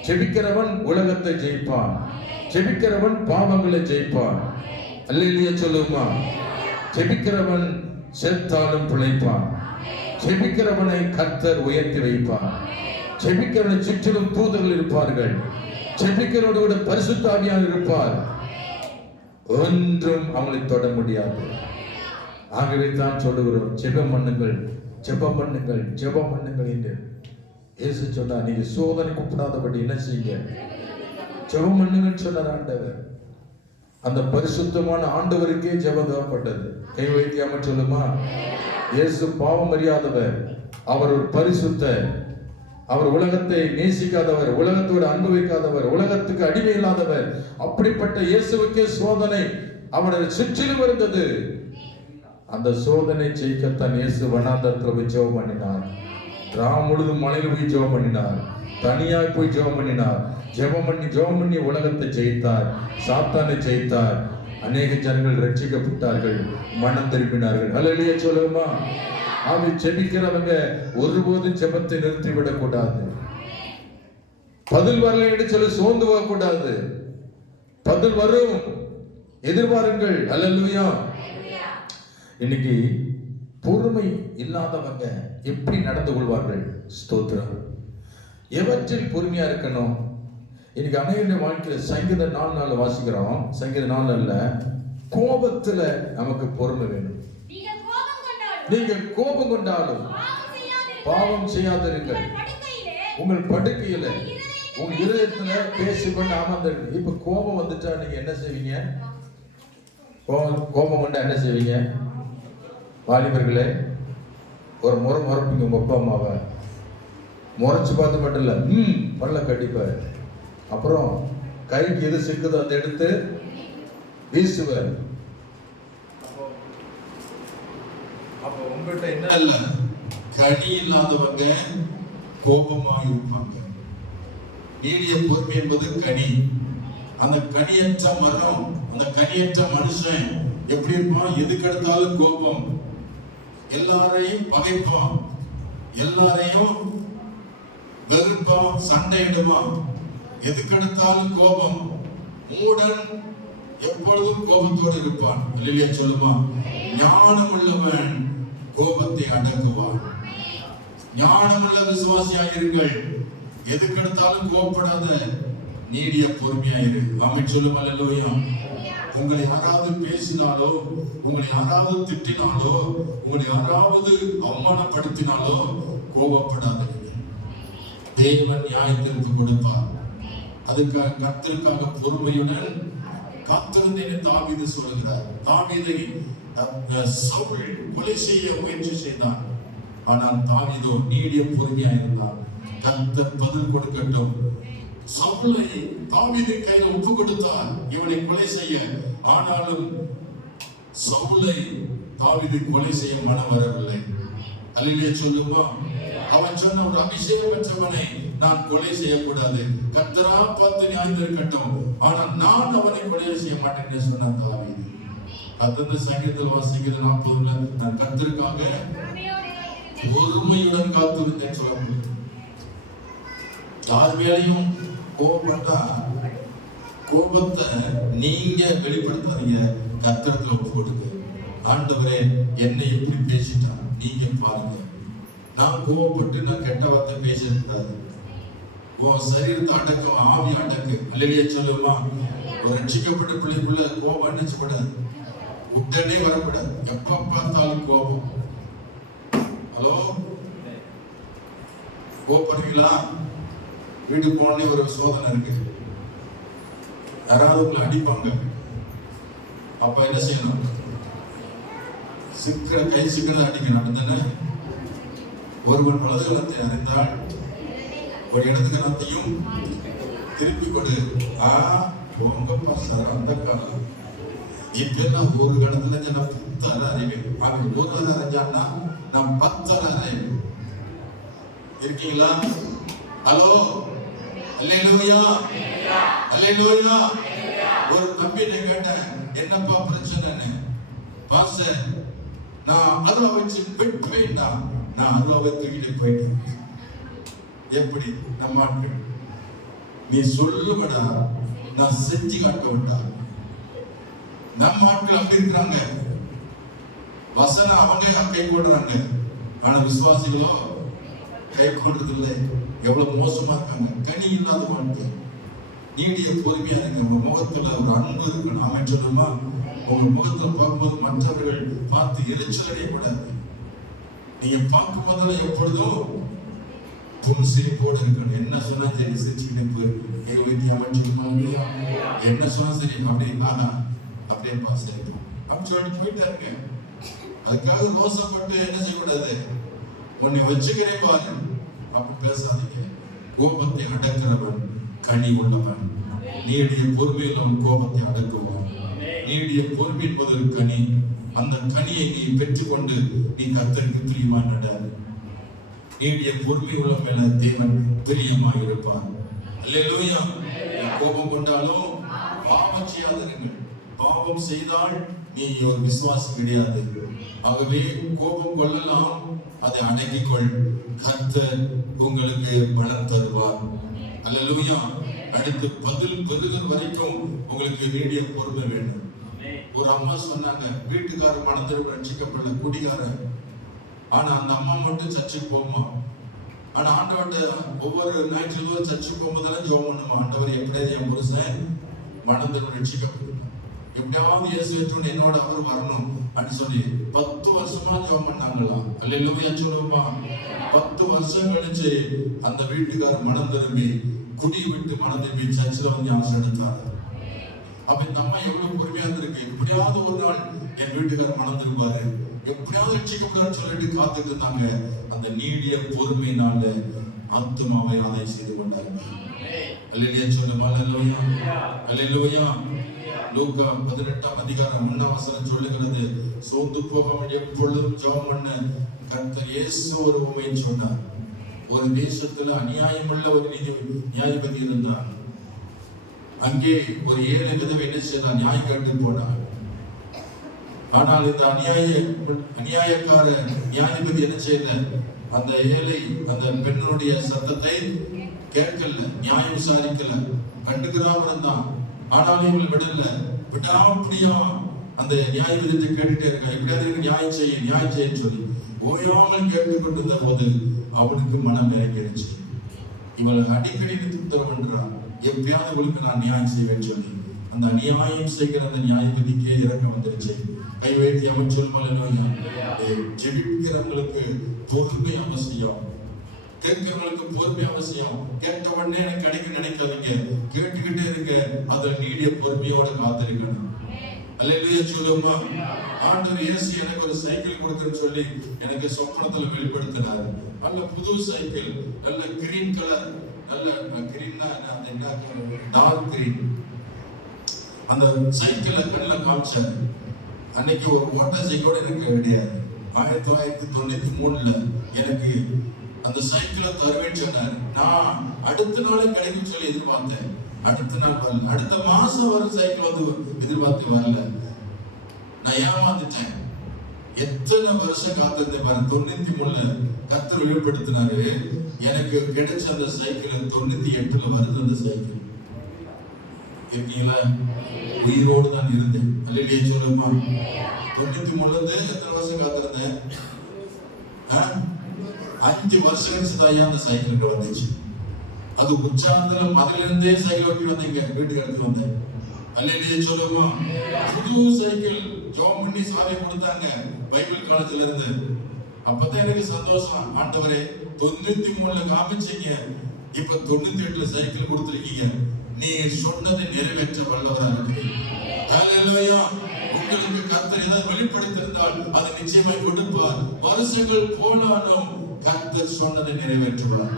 ஜெபிக்கிறவன் உலகத்தை ஜெயிப்பான். ஜெபிக்கிறவன் பாவங்களை ஜெயிப்பான். அல்லேலூயா சொல்லுமா. ஜெபிக்கிறவன் செத்தாலும் பிழைப்பான். ஜெபிக்கிறவனை கர்த்தர் உயர்த்தி வைப்பான். ஜெபிக்கிறவனை சுற்றிலும் தூதர்கள் இருப்பார்கள். ஜெபிக்கிறவனோட பரிசுத்த ஆவியானவர் இருப்பார். ஒன்றும் அவங்களை தொட முடியாது. ஆகவே தான் சொல்லுகிறோம், ஜெபம் பண்ணுங்கள், ஜெபம் பண்ணுங்கள், ஜெபம் பண்ணுங்கள் என்று இயேசு சொன்னார். நீங்க சோதனை கூப்பிடாதபடி என்ன செய்யுங்க? ஜெபம் பண்ணுங்கன்னு சொன்னார் ஆண்டவர். அந்த பரிசுத்தமான ஆண்டவருக்கே ஜெபம் தேவைப்பட்டது. கை வைத்தியாம சொல்லுமா. இயேசு பாவம் அறியாதவர், அவர் ஒரு பரிசுத்தர். அவர் உலகத்தை நேசிக்காதவர், உலகத்தோடு அனுபவிக்காதவர், உலகத்துக்கு அடிமை இல்லாதவர். அப்படிப்பட்ட இயேசுவுக்கே சோதனை அவருடைய சுற்றிலும் இருந்தது. அந்த சோதனை ஜெயிக்கத்தான் இயேசு வனாந்தரத்தில் போய் ஜெபம் பண்ணினார். ராம் முழுதும் மலையில் போய் ஜெபம் பண்ணினார். தனியாய் போய் ஜெபம் பண்ணினார். ஜெபம் பண்ணி உலகத்தை ஜெயித்தார், சாத்தானை ஜெயித்தார். அநேக ஜனங்கள் ரட்சிக்கப்பட்டார்கள், மனம் திரும்பினார்கள். அல்லேலூயா சொல்லுமா. ஆவி ஜெபிக்கிறவங்க ஒருபோதும் ஜெபத்தை நிறுத்திவிடக் கூடாது. பதில் வரல என்று சொல்லி சோர்ந்து போக கூடாது. பதில் வரும், எதிர்பாருங்கள். அல்லேலூயா. இன்னைக்கு பொறுமை இல்லாதவங்க எப்படி நடந்து கொள்வார்கள்? ஸ்தோத்திரம். எவற்றில் பொறுமையா இருக்கணும்? இன்னைக்கு அநேக வாழ்க்கையில சங்கீதம் 4:4 வாசிக்கிறோம். சங்கீதம் 4:4 கோபத்துல நமக்கு பொறுமை வேணும். நீங்கள் கோபம் கொண்டாலும் பாவம் செய்யாதிருங்கள். உங்கள் படுக்கையில உங்க இதயத்துல பேசிக்கொண்டு அமர்ந்திருங்க. இப்ப கோபம் வந்துட்டா நீங்க என்ன செய்வீங்க? கோபம் கொண்டா என்ன செய்வீங்க? வாலிபர்களே, ஒரு முறை முறைப்பீங்க உங்க அப்பா அம்மாவை. முறைச்சு பார்த்து மட்டும் இல்ல, பல்ல கடிப்பார். அப்புறம் கைக்கு எது சிக்குதோ அந்த எடுத்து வீசுவார். அப்போ உங்ககிட்ட என்ன இல்ல, கனி இல்லாதவங்க கோபமா இருப்பாங்க. நீடிய பொறுமை என்பது கனி. அந்த கனியற்ற மரம், அந்த கனியற்ற மனுஷன் எப்படி இருப்பான்? எதுக்கு எடுத்தாலும் கோபம், எல்லாரையும் பகைப்பான், எல்லாரையும் வெறுப்பான், சண்டையிடுவான், எதுக்கு எடுத்தாலும் கோபம். மூடன் எப்பொழுதும் கோபத்தோடு இருப்பான். இல்லையா சொல்லுமா? ஞானம் உள்ளவன் கோபத்தை அடக்குவான். ஞானமுள்ள விசுவாசியாயிருங்கள். எதுக்கு எடுத்தாலும் கோபப்படாத, நீடிய பொறுமையாயிரு. ஆமென் சொல்லுமா? அல்லேலூயா. உங்களை யாராவது பேசினாலோ, உங்களை யாராவது திட்டினாலோ, உங்களை யாராவது அவமானப்படுத்தினாலோ கோபப்படாதீர்கள். தேவன் நியாயத்தீர்ப்பு கொடுப்பார். அதுக்காக கர்த்தருக்காக பொறுமையுடன் காத்திருந்தேன் தாவீது சொல்கிறார். தாவீதை சவுல் கொலை செய்ய முயற்சி செய்தான். ஆனால் தாவீதோ நீடிய பொறுமையாயிருந்தான். கர்த்தர் பதில் கொடுக்கட்டும். சவுலை தாவீது கையில ஒப்பு கொடுத்தார் இவனை கொலை செய்ய. ஆனாலும் சவுலை தாவீது கொலை செய்ய மனம் வரவில்லை. அல்லேலூயா சொல்லுமா? அவன் சொன்ன, ஒரு அபிஷேகம் பெற்றவனை நான் கொலை செய்யக்கூடாது, கர்த்தரா பார்த்து நியாயத்தீர்க்கட்டும், ஆனால் நான் அவனை கொலை செய்ய மாட்டேன்னு சொன்னான் தாவீது. அது சங்கீதத்தில் வாசிக்கிற 40 நான் கர்த்தருக்காக பொறுமையுடன் காத்திருந்தேன் சொல்ல. யார் மேலையும் கோபப்பட்டா கோபத்தை நீங்க வெளிப்படுத்தாதீங்க, கர்த்தரத்துல ஒப்பு கொடுங்க. ஆண்டவரே என்னை எப்படி பேசிட்டான் நீங்க பாருங்க. நான் கோபப்பட்டு நான் கெட்ட வார்த்தை பேசக்கூடாது. உன் சரீரத்தை அடக்கம், ஆவி அடக்கு. அல்லேலூயா சொல்லுமா? ஒரு ரட்சிக்கப்பட்ட பிள்ளைக்குள்ள கோபம் அடிச்சு கூடாது, உடனே வரக்கூடாது. எப்ப பார்த்தாலும் கோபம். ஹலோ, கோபப்படுவீங்களா? வீட்டுக்கு போனே ஒரு சோதனை இருக்கு, யாராவது உங்களை அடிப்பாங்க. அப்ப என்ன செய்யணும்? சிக்கிற கை சிக்கிறத அடிக்கணும். தானே? ஒருவன் வலது கலத்தை அறிந்தால் ஒரு இடது கலத்தையும் திருப்பி கொடு. போங்கப்பா சார், அந்த காலம். இப்பெல்லாம் ஒரு கடத்துல நான் 10 அறிவேன். அவன் ஒரு அரைஞ்சான்னா நான் 10 அறிவேன். இருக்கீங்களா? ஹலோ, அல்லேலூயா, அல்லேலூயா. ஒரு தம்பியை கேட்டேன், என்னப்பா பிரச்சனைன்னு. பாஸ்டர், நான் அருவா வச்சு வெட்டுவேன்டா. நான் அருவாவை தூக்கிட்டு போயிட்டேன். எப்படி நம்ம ஆட்கள்? நீ சொல்லுவடா, நான் செஞ்சு காட்ட விட்டா. நம்ம ஆட்கள் அப்படி இருக்கிறாங்க. வசனம் அவங்க கை போடுறாங்க, ஆனா விசுவாசிகளோ கை கொள்றது இல்லை. எவ்வளவு மோசமா இருக்காங்க. கனி இல்லாத வாழ்க்கை. நீடிய பொறுமையா இருங்க. உங்க முகத்துல ஒரு அன்பு இருக்கணும். ஆமென் சொல்லுமா? உங்க முகத்துல பார்க்கும்போது மற்றவர்கள் பார்த்து எரிச்சல் அடையக்கூடாது. நீங்க பார்க்கும் போதுல எப்பொழுதும் புன்சிரிப்போடு இருக்கணும். என்ன சொன்னா சரி சிரிச்சுக்கிட்டே போயிருக்கு. எங்க வீட்டு அவன் சொல்லுவாங்க, என்ன சொன்னா சரி அப்படின்னா அப்படியே பாசிப்போம் அப்படின்னு சொல்லிட்டு போயிட்டா இருக்க. அதுக்காக ரோசப்பட்டு என்ன செய்யக்கூடாது? உன்னை வச்சுக்கிறேன் பாரு அப்படி பேசாதீங்க. கோபத்தை அடக்கிறவன் கனி உள்ளவன். நீடிய பொறுமையில் அவன் கோபத்தை அடக்குவான். நீடிய பொறுமை என்பது கனி. அந்த கனியை நீ பெற்றுக்கொண்டு நீ கர்த்தருக்கு பிரியமா நட. நீடிய பொறுமை உள்ள மேல தேவன் பிரியமாக இருப்பார். அல்லேலூயா. கோபம் கொண்டாலும் பாவம் செய்யாதீர்கள். பாவம் செய்தால் நீ ஒரு விசுவாசி கிடையாது. ஆகவே கோபம் கொள்ளலாம், அதை அடக்கிக்கொள். கர்த்தர் உங்களுக்கு பலம் தருவார். அல்லேலூயா. அடுத்து பதில் பெறுகிற வரைக்கும் உங்களுக்கு நீடிய பொறுமை வேண்டும். ஒரு அம்மா சொன்னாங்க, வீட்டுக்காரர் மனதில் ரட்சிக்கப்படல, குடிகாரன். ஆனா அந்த அம்மா மட்டும் சர்ச்சுக்கு போகுமா. ஆனா ஆண்டவர்கிட்ட ஒவ்வொரு ஞாயிற்றுக்கிழமை சர்ச்சுக்கு போகும்போதெல்லாம் ஜெபம் பண்ணுமா, ஆண்டவர் எப்படியாவது என் புருஷன் மனதில் ரட்சிக்கப்படும். எப்படியாவது இயேசு ஏற்றோன்னு என்னோட அவர் வரணும் அப்படின்னு சொல்லி 10 வருஷமா ஜெபம் பண்ணாங்களாம். அல்லேலூயா சொல்லுமா. 10 வருஷம் கழிச்சு அந்த வீட்டுக்காரர் மனம் திரும்பி குடி விட்டு மனம் திரும்பி சர்ச்சில் வந்து ஞானம் எடுத்தாரு. அப்ப இந்த அம்மா எவ்வளவு பொறுமையா இருந்திருக்கு. எப்படியாவது ஒரு நாள் என் வீட்டுக்காரர் மனம் திரும்பாரு, எப்படியாவது ரட்சிக்கப்படான்னு சொல்லிட்டு காத்துட்டு இருந்தாங்க. அந்த நீடிய பொறுமையினால ஆத்துமாவை ஆதாயம் செய்து கொண்டார்கள். அல்லேலூயா சொல்லுமா. அல்லேலூயா அல்லேலூயா. லூக்கா 18ஆம் அதிகாரம் 1ஆம் வசனம் சொல்லுகிறது, சோர்ந்து போகாமல் எப்பொழுதும் ஜெபம் பண்ண கர்த்தர் இயேசு ஒரு உண்மையை சொன்னார். ஒரு தேசத்துல அநியாயமுள்ள ஒரு நியாயாதிபதி இருந்தார். அங்கே ஒரு ஏழை விதவை என்ன செய்தார்? நியாயம் கேட்டு போனார். ஆனால் இந்த அநியாயக்கார நியாயாதிபதி என்ன செய்யல? அந்த ஏழை அந்த பெண்ணுடைய சத்தத்தை கேட்கல, நியாயம் விசாரிக்கல, கண்டுக்கிறாம இருந்தான். ஆனாலும் இவங்களை விடல, விடாமடியா அந்த நியாயாதிபதியை கேட்டுட்டே இருக்க, எப்படியாவது நியாயம் செய்ய சொல்லி ஓயாமல் கேட்டுக்கொண்டு இருந்த போது அவனுக்கு மனம் இறங்கிடுச்சு. இவளை அடிக்கடி உத்தரவு பண்றான், எப்படியாவது இவளுக்கு நான் நியாயம் செய்வேன்னு சொல்லி அந்த அநியாயம் செய்கிற அந்த நியாயாதிபதிக்கே இறக்கம் வந்துருச்சு. கை வைத்து அமைச்சர் ஜெபிக்கிறவங்களுக்கு பொறுமை அவசியம், கேட்கிறவங்களுக்கு பொறுமை அவசியம். கேட்ட உடனே எனக்கு கிடைக்க நினைக்காதீங்க, கேட்டுக்கிட்டே இருக்க, அதில் நீடிய பொறுமையோட காத்திருக்கணும். அல்லேலூயா சொல்லுமா. ஆண்டவர் இயேசு எனக்கு ஒரு சைக்கிள் கொடுக்குன்னு சொல்லி எனக்கு சொப்பனத்துல வெளிப்படுத்தினார். நல்ல புது சைக்கிள், நல்ல கிரீன் கலர், நல்ல கிரீன்னா டார்க் கிரீன். அந்த சைக்கிளை கண்ணில் காமிச்சாரு. அன்னைக்கு ஒரு மோட்டார் சைக்கிளோட எனக்கு கிடையாது. 1993 எனக்கு அந்த சைக்கிளை தருவேன்னு சொன்னார். நான் அடுத்த நாளே கிடைக்கும் சொல்லி எதிர்பார்த்தேன். அடுத்த நாள் வரல. அடுத்த மாசம் வர சைக்கிள் வந்து எதிர்பார்த்து வரல. நான் ஏமாந்துட்டேன். எத்தனை வருஷம் காத்திருந்தேன் பாருங்க. 93 கர்த்தர் வெளிப்படுத்தினாரு. எனக்கு கிடைச்ச அந்த சைக்கிள் 98 வருது. அந்த சைக்கிள் இருக்கீங்களா? உயிரோடு தான் இருந்தேன். அல்லேலூயா சொல்லுமா. 93 எத்தனை வருஷம் காத்திருந்தேன்? 5 வருஷம் கழிச்சுதான் அந்த சைக்கிளுக்கு வந்துச்சு. அது உச்சாந்தல மதிலிருந்தே சைக்கிள் ஓட்டி வந்தீங்க, வீட்டுக்கு எடுத்து வந்தேன். அல்லேலூயா சொல்லுமா. புது சைக்கிள் ஜெபம் பண்ணி சாவி கொடுத்தாங்க பைபிள் காலேஜ்ல இருந்து. அப்பதான் எனக்கு சந்தோஷம். ஆண்டவரே 93 காமிச்சீங்க, இப்ப 98 சைக்கிள் கொடுத்துருக்கீங்க. நீ சொன்னதை நிறைவேற்ற வல்லவரா இருக்கிறீங்க. அல்லேலூயா. உங்களுக்கு கர்த்தர் ஏதாவது வெளிப்படுத்தியிருந்தால் அதை நிச்சயமா கொடுப்பார். வருஷங்கள் போனாலும் கர்த்தர் சொன்னதை நிறைவேற்றுவார்.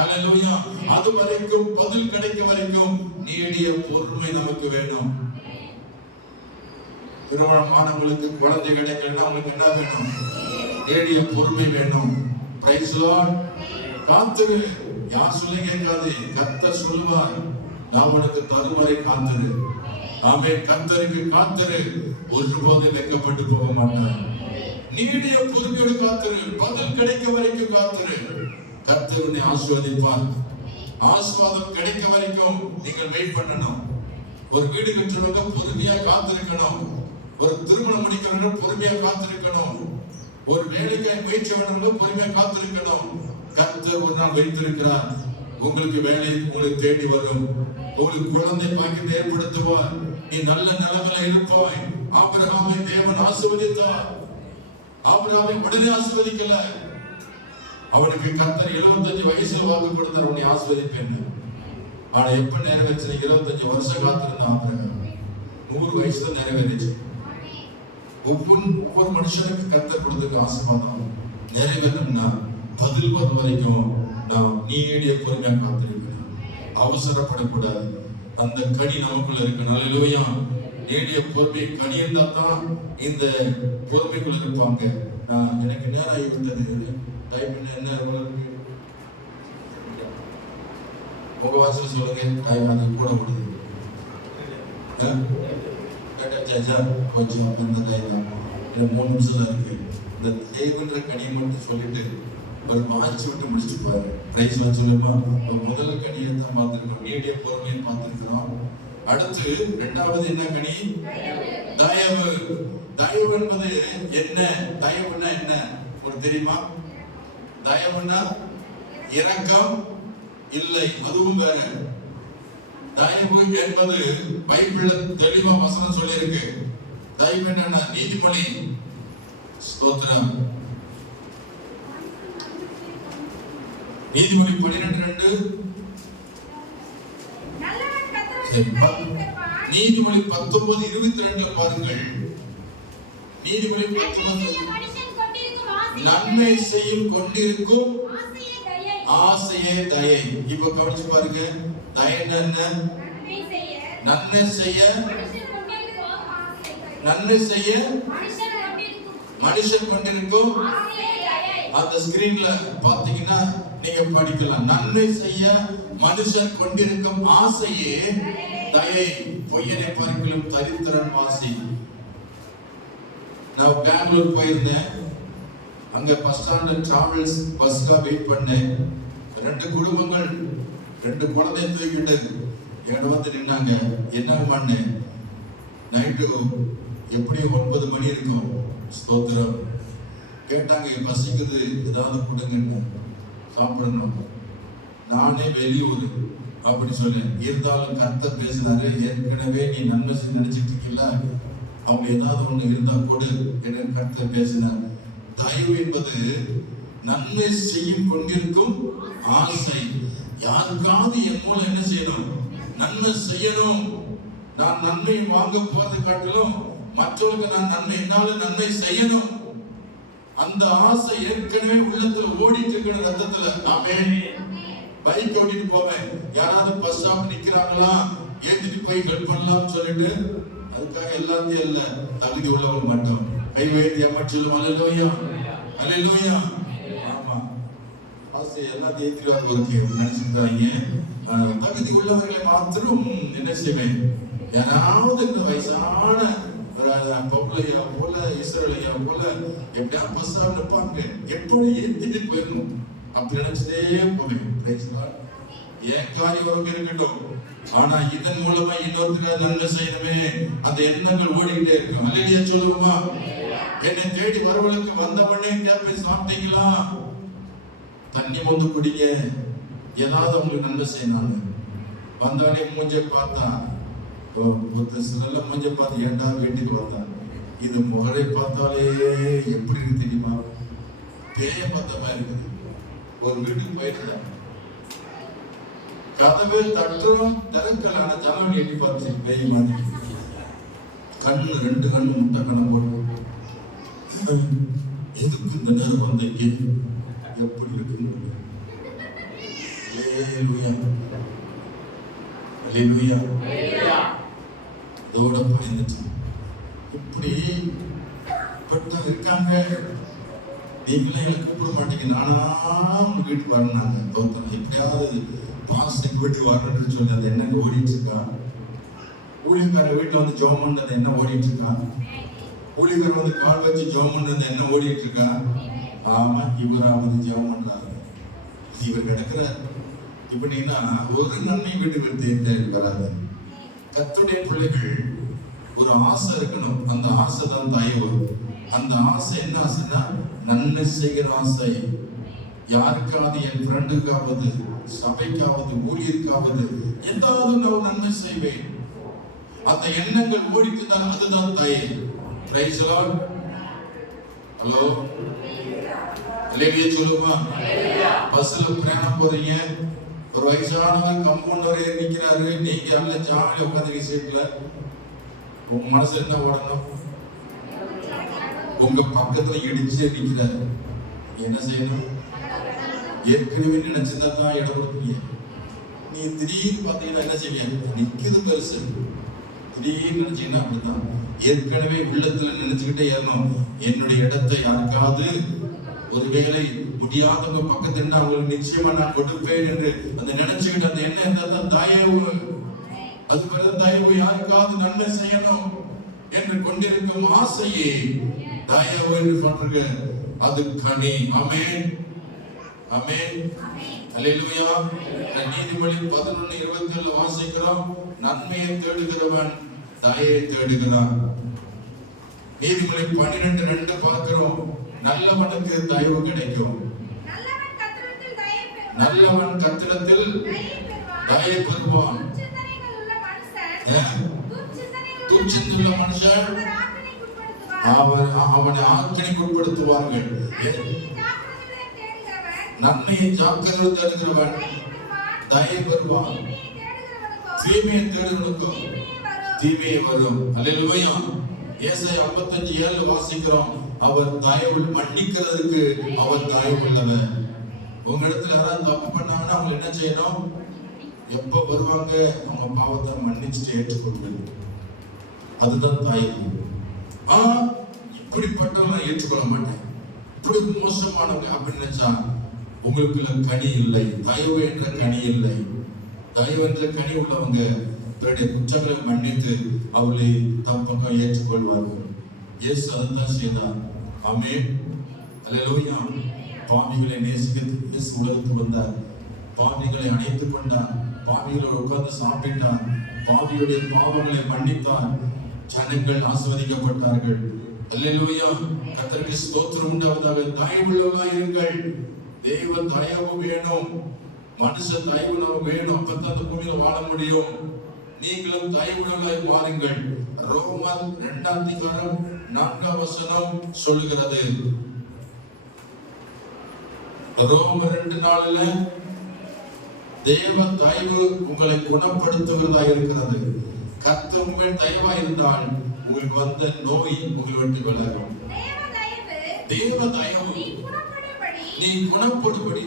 அல்லேலூயா. அது வரைக்கும் பதில் கிடைக்க வரைக்கும் நீடிய பொறுமை நமக்கு வேணும். திருமணமானவங்களுக்கு குழந்தை கிடைக்கலன்னா அவங்களுக்கு என்ன வேணும்? நீடிய பொறுமை வேணும். Praise lord. காத்துரு. யார் சொல்லி கேட்காது, கர்த்தர் சொல்லுவார். நான் உனக்கு தருவரை காத்துரு. ஆமென். கர்த்தருக்கு காத்துரு, ஒருபோதும் வெட்கப்பட்டு போக மாட்டார். நீடிய பொறுமையோடு காத்துரு, பதில் கிடைக்க வரைக்கும் காத்துரு. கர்த்தர் உன்னை ஆசீர்வதிப்பார். ஆசீர்வாதம் கிடைக்க வரைக்கும் நீங்கள் வெயிட் பண்ணணும். ஒரு வீடு கட்டுறவங்க பொறுமையா காத்திருக்கணும். ஒரு திருமணம் முடிக்கிறவங்க பொறுமையா காத்திருக்கணும். ஒரு வேலைக்காய் முயற்சி பண்ணவங்க பொறுமையா காத்திருக்கணும். கர்த்தர் ஒரு நாள் வைத்திருக்கிறார். உங்களுக்கு வேலை உங்களுக்கு தேடி வரும். உங்களுக்கு குழந்தை பாக்கியத்தை ஏற்படுத்துவார். நீ நல்ல நிலைமையில இருப்பாய். ஆபிரகாமை தேவன் ஆசீர்வதித்தார். ஆபிரகாமை உடனே ஆசீர்வதிக்கல. அவனுக்கு கர்த்தர் 75 வயசுல வாக்கு கொடுத்தார், உன்னை ஆசீர்வதிப்பேன். ஆனா எப்ப நிறைவேற்ற? 25 வருஷம் காத்திருந்த ஆபிரகாம் 100 வயசுல நிறைவேறிச்சு. ஒவ்வொரு மனுஷனுக்கு கர்த்தர் கொடுத்திருக்க ஆசீர்வாதம் நிறைவேறணும்னா பதில் வரும் வரைக்கும் நாம் நீடிய பொறுமையா காத்திருக்கணும். அவசரப்படக்கூடாது. அந்த கனி நமக்குள்ள இருக்கு. அல்லேலூயா. நீடிய பொறுமை கனி இருந்தா தான் இந்த பொறுமைக்குள்ள இருப்பாங்க. எனக்கு நேரம் ஆகிவிட்டது. டைம் என்ன உங்க வாசல் சொல்லுங்க. டைம் அது கூட விடுது. கொஞ்சம் இந்த டைம் தான். 3 நிமிஷம் தான் இருக்கு. இந்த தேவன்ற கனியை மட்டும் சொல்லிட்டு ஒரு மாய்ச்சி விட்டு முடிச்சு பாரு. பிரைஸ்லாம் சொல்லுமா. முதல் கனியை தான் பார்த்துருக்கோம், நீடிய பொறுமையை பார்த்துருக்கிறோம். அடுத்து 2வது என்ன கனி? தயவு. தயவு என்பது என்ன? தயவுன்னா என்ன உங்களுக்கு தெரியுமா? தயவுன்னா இரக்கம் இல்லை, அதுவும் வேற. தயவு என்பது பைபிள்ல தெளிவா வசனம் சொல்லி இருக்கு. தயவு என்னன்னா நீதிமொழி ஸ்தோத்திரம் நீதிமொழி 12:2 நீதிமொழி 19:22 பாருங்கள். நீதிமொழி 19 நன்மை செய்யும் கொண்டிருக்கும் ஆசையே தயை. இப்ப கவனிச்சு பாருங்க, தயை என்ன? நன்மை செய்ய மனுஷன் கொண்டிருக்கும். அந்த ஸ்கிரீன்ல பாத்தீங்கன்னா நீங்க படிக்கலாம். நன்மை செய்ய மனுஷன் கொண்டிருக்கும் ஆசையே தயை, பொய்யனை பார்க்கிலும் தரித்திரன் வாசி. நான் பெங்களூர் போயிருந்தேன். அங்க பஸ் ஸ்டாண்ட் டிராவல்ஸ் பஸ்ல வெயிட் பண்ணேன். 2 குடும்பங்கள் 2 குழந்தைய தூக்கிட்டு என்கிட்ட வந்து நின்னாங்க. என்ன பண்ணேன், நைட்டு எப்படி 9 மணி இருக்கும், ஸ்தோத்திரம். கேட்டாங்க, பசிக்குது ஏதாவது கொடுங்க சாப்பிடணும். நானே வெளியூர் அப்படி சொல்லேன். இருந்தாலும் கர்த்தர் பேசினாரு, ஏற்கனவே நீ நன்மை நினைச்சிட்டு இருக்கீங்களா, அவங்க ஏதாவது ஒண்ணு இருந்தா கொடு என்று கர்த்தர் பேசினார். தயவு என்பது நன்மை செய்யும் கொண்டிருக்கும் ஆசை. யாருக்காவது என் மூலம் என்ன செய்யணும், நன்மை செய்யணும். நான் நன்மை வாங்க போறதை காட்டிலும் மற்றவர்களுக்கு நான் நன்மை என்னால நன்மை செய்யணும். அந்த ஆசை ஏற்கனவே உள்ளத்துல ஓடிட்டு இருக்கிற ரத்தத்துல. ஆமென். பைக் ஓட்டிட்டு போவேன், யாராவது பஸ் ஸ்டாப் நிக்கிறாங்களா ஏத்திட்டு போய் ஹெல்ப் பண்ணலாம் சொல்லிட்டு, அதுக்காக எல்லாத்தையும் இல்ல, தகுதி உள்ளவங்க மட்டும் கை வைத்து ஏமாற்றலும். அல்லேலூயா, அல்லேலூயா. ஆமா, ஆசை எல்லாத்தையும் ஏத்திடுவாங்க ஒரு நினைச்சிருக்காங்க. தகுதி உள்ளவர்களை மாத்திரம் என்ன செய்வேன், யாராவது இந்த வயசான பொம்பளையா போல இஸ்ரேலையா போல எப்படியா பஸ் நிற்பாங்க, எப்படி ஏத்திட்டு போயிடணும் அப்படி நினைச்சதே போவேன். ஏன் காரியம் உறவு இருக்கட்டும், ஆனா இதன் மூலமா இன்னொருத்தருக்கு நன்மை செய்யணுமே அந்த எண்ணங்கள் ஓடிக்கிட்டே இருக்கும். அல்லேலூயா சொல்லுவோமா? என்னை தேடி வரவளுக்கு வந்தவனே கேட்பேன், சாப்பிட்டீங்களா, தண்ணி வந்து குடிங்க, ஏதாவது உங்களுக்கு நன்மை செய்யணும். வந்தவனே மூஞ்ச பார்த்தா, சில மூஞ்ச பார்த்து ஏண்டா வீட்டுக்கு வந்தான், இது முகரை பார்த்தாலே எப்படி இருக்கு தெரியுமா, பேய பார்த்த மாதிரி இருக்குது. ஒரு வீட்டுக்கு போயிருந்தேன், கதவு தட்டுறோம், திறக்கலான ஜனவரி எட்டி பார்த்து பேய் மாதிரி, கண்ணு 2 கண்ணு முட்டை கண்ணை போட்டு, எதுக்கு இந்த நேரம் வந்தீங்க, எப்படி இருக்குன்னு. அல்லேலூயா, அல்லேலூயா. அதோட பயந்துச்சு. இப்படி பட்டா இருக்காங்க. நீங்களே எனக்கு கூப்பிட மாட்டீங்க, நானா உங்க வீட்டுக்கு வரணும்னாங்க. தோத்தம் எப்படியாவது பாஸ்டிங் வீட்டுக்கு வரணும்னு சொல்லி அது என்னங்க ஓடிட்டு இருக்கா. ஊழியக்கார வீட்டுல வந்து ஜோம் பண்ணது என்ன ஓடிட்டு இருக்கா. ஊழியக்கார வந்து கால் வச்சு ஜோம் பண்ணது என்ன ஓடிட்டு இருக்கா. ஆமா, இவராவது ஜோம் பண்றாரு, இவர் கிடக்குறாரு. இப்படின்னா ஒரு நன்மை வீட்டுக்கு தேடி வராது. கர்த்தருடைய பிள்ளைகள் ஒரு ஆசை இருக்கணும். அந்த ஆசை தான் தயவு. அந்த ஆசை என்ன ஆசைன்னா நன்மை செய்கிற ஆசை. யாருக்காவது, என் ஃப்ரெண்டுக்காவது, சபைக்காவது, ஊழியருக்காவது ஏதாவது நான் நன்மை செய்வேன். அந்த எண்ணங்கள் ஓடித்துதான், அதுதான் தயவு. Praise the Lord. ஹலோ, அல்லேலூயா சொல்லுமா? பஸ்ல பிரயாணம் போறீங்க, ஒரு வயசானவர் கம்பவுண்டர் ஏறி நிக்கிறாரு, நீங்க எல்லாம் ஜாலியா உட்காந்துருக்க சீட்ல. உங்க மனசு என்ன ஓடணும், உங்க பக்கத்துல இடிச்சு நிக்கிறாரு, என்ன செய்யணும்? ஏற்கனவே நினைச்சிருந்தா தான் இடம் கொடுப்பீங்க. நீ திடீர்னு பாத்தீங்கன்னா என்ன செய்வீங்க, நிக்குது பெருசு, திடீர்னு நினைச்சீங்கன்னா அப்படித்தான். ஏற்கனவே உள்ளத்துல நினைச்சுக்கிட்டே ஏறணும், என்னுடைய இடத்தை யாருக்காவது ஒருவேளை முடியாதவங்க பக்கத்துல அவங்களுக்கு நிச்சயமா நான் கொடுப்பேன் என்று அந்த நினைச்சுக்கிட்டு அந்த எண்ணம் இருந்தால் தயவு. அது பிறகு தயவு. யாருக்காவது நன்மை செய்யணும் என்று கொண்டிருக்கும் ஆசையே தயவு என்று சொல்றாங்க. அது கனி. ஆமென், ஆமென், அல்லேலூயா. நீதிமொழி 11:27 வாசிக்கிறோம், நன்மையை தேடுகிறவன் தயவை தேடுகிறான். நீதிமொழி 12:2 பார்க்கிறோம், நல்லவனுக்கு தயவு கிடைக்கும். நல்லவன் கர்த்தரிடத்தில் தயவு பெறுவான். துர்ச்சிந்துள்ள மனுஷன் அவனை ஆக்கினைக்கு உட்படுத்துவார்கள். நன்மையை ஜாக்கிரதை தேடுகிறவன் தயவு பெறுவான். தீமையை தேடுவனுக்கும் தீமையை வரும். அல்லேலூயா. ஏசாயா 55:7 வாசிக்கிறோம். அவர் தயவு மன்னிக்கிறதுக்கு அவர் தயவு உள்ளவர். உங்க இடத்துல யாராவது தப்பு பண்ணாங்கன்னா அவங்க என்ன செய்யணும்? எப்ப வருவாங்க? அவங்க பாவத்தை மன்னிச்சுட்டு ஏற்றுக்கொள்வது. அதுதான் தயவு. இப்படிப்பட்டவங்க நான் ஏற்றுக்கொள்ள மாட்டேன், இப்படி மோசமானவங்க அப்படின்னு நினைச்சா உங்களுக்குள்ள கனி இல்லை. தயவு என்ற கனி இல்லை. தயவு என்ற கனி உள்ளவங்க தன்னுடைய குற்றங்களை மன்னித்து அவளை தம் பக்கம் ஏற்றுக்கொள்வார்கள். இயேசு அதுதான் செய்தார். ஆமென். அல்லேலூயா. பாவிகளை நேசிக்கிறதுக்கு இயேசு உலகத்துக்கு வந்தார். பாவிகளை அணைத்துக் கொண்டார். பாவிகளோடு உட்கார்ந்து சாப்பிட்டார். பாவியுடைய பாவங்களை மன்னித்தார். ஜனங்கள் ஆசீர்வதிக்கப்பட்டார்கள். அல்லேலூயா. கர்த்தருக்கு ஸ்தோத்திரம் உண்டாவதாக. தயவுள்ளவர்களாய் இருங்கள். தேவ தயவு வேணும். மனுஷ தயவு நமக்கு வேணும். அப்பதான் அந்த பூமியில வாழ முடியும். நீங்களும் தயவுள்ளவர்களாய் மாறுங்கள். ரோமர் 2:4 சொல்லுகிறது. ரோமர் 2:4 தேவ தயவு உங்களை குணப்படுத்துவதா இருக்கிறது. கர்த்தர் உங்கள் தயவா இருந்தால் உங்களுக்கு வந்த நோய் உங்களை விட்டு விலகும். தேவ தயவு நீ குணப்படும்படி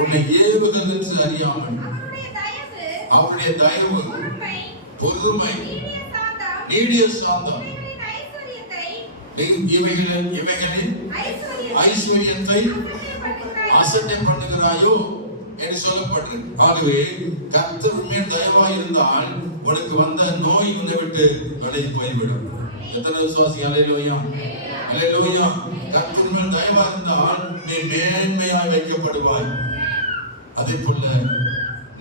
உன்னை ஏவுகிறது என்று அறியாமல் அவருடைய தயவு, பொறுமை, நீடிய சாந்தம் இவைகளின் ஐஸ்வர்யத்தை அசட்டை பண்ணுகிறாயோ என்று சொல்லப்படுறது. ஆகவே கர்த்தர் உண்மையில் தயவாய் இருந்தால் உனக்கு வந்த நோய் உன்னை விட்டு விலகி போய்விடும். எத்தனை விசுவாசி? அல்லேலூயா. அல்லேலூயா. கர்த்தர் மேல் தயவா இருந்தால் நீ மேன்மையாய் வைக்கப்படுவாய். அதே போல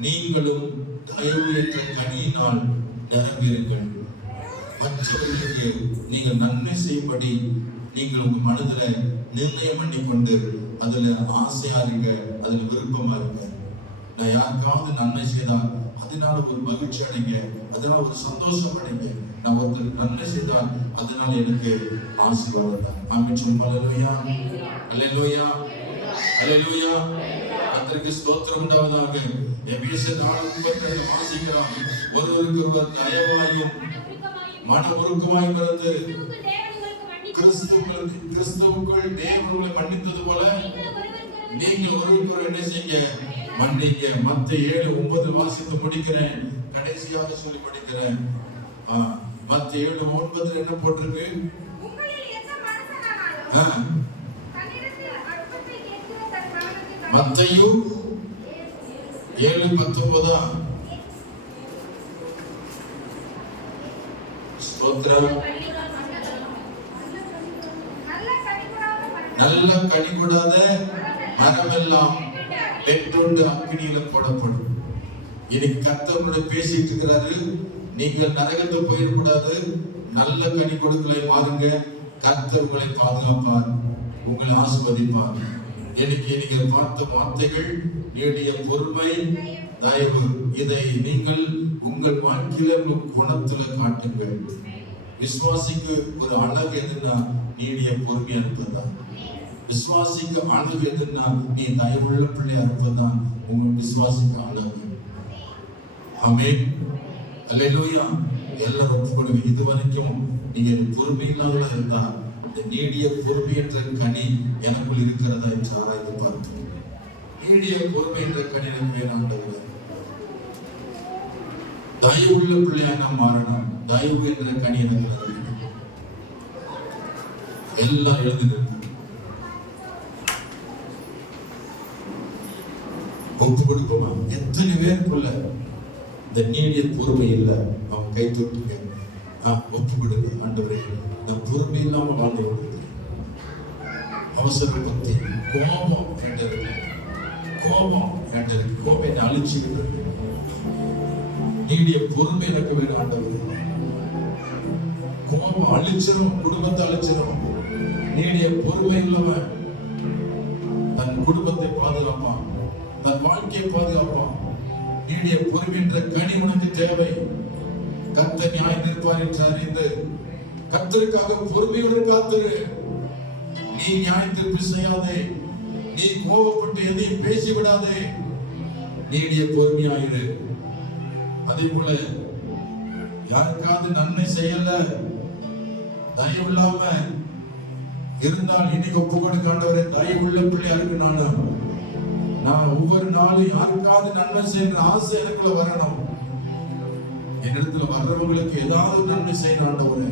நீங்களும் தயவு என்ற கனியினால் நிரம்பியிருங்கள். மற்றவர்களுக்கு நீங்கள் நன்மை செய்யும்படி நீங்கள் உங்க மனதில நிர்ணயம் பண்ணி கொண்டு அதுல ஆசையா இருங்க, அதுல விருப்பமா இருங்க. நான் யாருக்காவது நன்மை செய்தால் அதனால ஒரு மகிழ்ச்சி அடைங்க, அதனால ஒரு சந்தோஷம் அடைங்க. நான் ஒருத்தர் நன்மை செய்தால் அதனால எனக்கு ஆசீர்வாதம் தான். ஆமென் சொல்லுங்க. அல்லேலூயா. அல்லேலூயா. அல்லேலூயா. கர்த்தருக்கு ஸ்தோத்திரம் உண்டாவதாக. எபேசியர் 4:37 வாசிக்கிறோம். ஒருவருக்கு ஒருவர் தயவாயும் மன உருக்கமாய் இருந்து கிறிஸ்துவுக்குள் தேவன் உங்களை மன்னித்தது போல நீங்கள் ஒருவருக்கு என்ன செய்யுங்க? மன்னிங்க. மத்தேயு 7:9 வாசித்து முடிக்கிறேன். கடைசியாக சொல்லி முடிக்கிறேன். மத்தேயு 7:9 என்ன போட்டிருக்கு? மத்தேயு 7:19 ஸ்தோத்திரம். நல்ல கனி கொடாத மரமெல்லாம் வெட்டுண்டு அக்கினியில போடப்படும். இன்னைக்கு கர்த்தர் உங்களை பேசிட்டு இருக்கிறாரு. நீங்கள் நரகத்தை போயிடக்கூடாது. நல்ல கனி கொடுக்கலை மாறுங்க. கர்த்தர் உங்களை பாதுகாப்பார், உங்களை ஆசீர்வதிப்பார். இன்னைக்கு நீங்க பார்த்த வார்த்தைகள் நீடிய பொறுமை, தயவு, இதை நீங்கள் உங்கள் வாழ்க்கையில குணத்துல காட்டுங்கள். விசுவாசிக்கு ஒரு அழகு எதுன்னா நீடிய பொறுமையா இருப்பதுதான். விசுவாசிக்கு அழகு எதுன்னா நீ தயவுள்ள பிள்ளையா இருப்பதுதான் உங்க விசுவாசிக்கு அழகு. ஆமென். அல்லேலூயா. எல்லாரும் ஒப்புக்கொள்ளுங்க. இதுவரைக்கும் நீங்க பொறுமை இல்லாதவர்களா இருந்தா இந்த நீடிய பொறுமை என்ற கனி எனக்குள் இருக்கிறதா என்று ஆராய்ந்து பார்த்தோம். நீடிய பொறுமை என்ற கனி எனக்கு வேணாம். தயவுள்ள பிள்ளையா நாம் மாறணும். தயவு என்ற கனி எனக்கு எல்லாம் எழுதுகிறது. ஒப்பு கொடுப்போமா? எத்தனை பேருக்குள்ள இந்த நீடிய பொறுமை இல்லை? அவங்க கை தொட்டுங்க. ஒப்பு கொடுங்க. ஆண்டவரே, நான் பொறுமை இல்லாம வாழ்ந்து கொடுத்து அவசர பக்தி, கோபம் என்றது, கோபம் என்னை அழிச்சுக்கிட்டு இருக்கு. நீடிய பொறுமை எனக்கு வேணும் ஆண்டவரே. கோபம் அழிச்சிடும், குடும்பத்தை அழிச்சிடும். நீடிய பொறுமை உள்ளவன் தன் குடும்பத்தை பாதுகாப்பான், தன் வாழ்க்கையை பாதுகாப்பான். நீடிய பொறுமைன்ற கனி உனக்கு தேவை. கர்த்தர் நியாயம் தீர்ப்பார் என்று அறிந்து கர்த்தருக்காக பொறுமையுடன் காத்திரு. நீ நியாயம் தீர்ப்பு செய்யாதே, நீ கோபப்பட்டு எதையும் பேசி விடாதே, நீடிய பொறுமையாயிரு. அதே போல யாருக்காவது நன்மை செய்யல, தயவு இல்லாம இருந்தால் இன்னைக்கு ஒப்பு கொடுக்க ஆண்டவரே, தயவு உள்ள பிள்ளையா இருக்கு. நான் ஒவ்வொரு நாளும் யாருக்காவது நன்மை செய்யற ஆசை எனக்குள்ள வரணும். என்னிடத்துல வர்றவங்களுக்கு ஏதாவது நன்மை செய்யணும் ஆண்டவரே.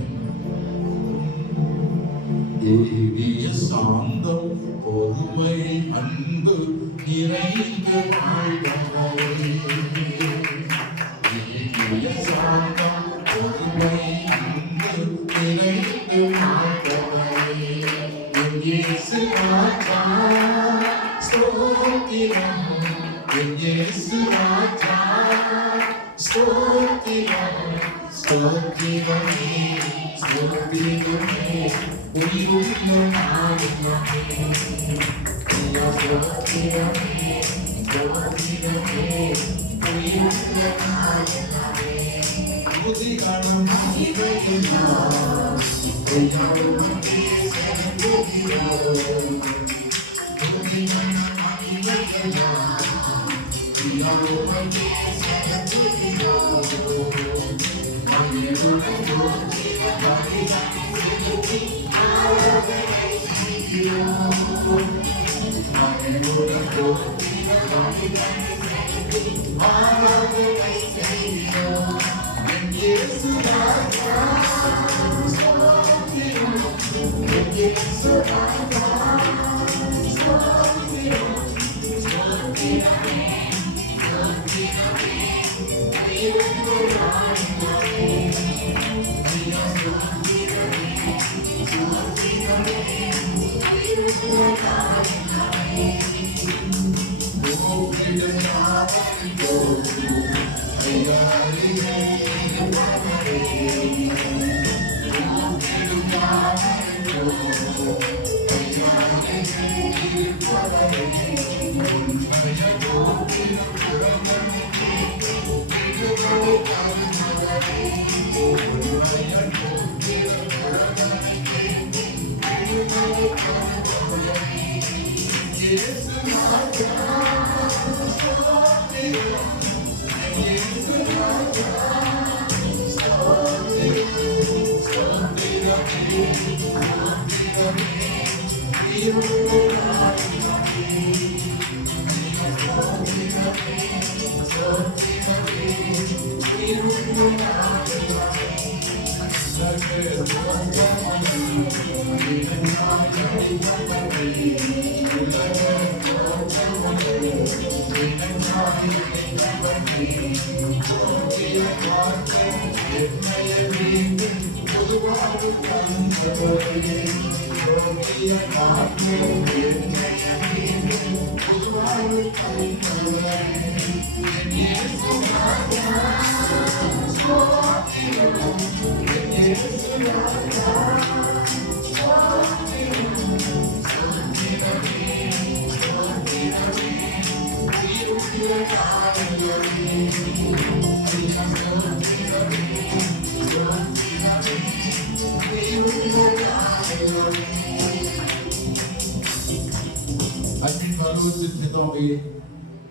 ஏவிய சாந்தம் பொறுமை அன்பு நிறைந்த வாழ்பவரே, ஏவிய சாந்தம் பொறுமை அன்பு நிறைந்த வாழ்பவரே, என் இயேசு ராஜா ஸ்தோத்திரம், என் இயேசு ராஜா ஸ்தோத்திரம், ஸ்தோத்திரமே ஸ்தோத்திரமே உயிருள்ள நாயகனே, ஸ்தோத்திரமே ஸ்தோத்திரமே உயிருள்ள நாயகனே, புதிகாலம் மகிமையெல்லாம் உயர்வுமே செலுத்துகிறோம், புதிகாலம் மகிமையெல்லாம் உயர்வுமே செலுத்துகிறோம்,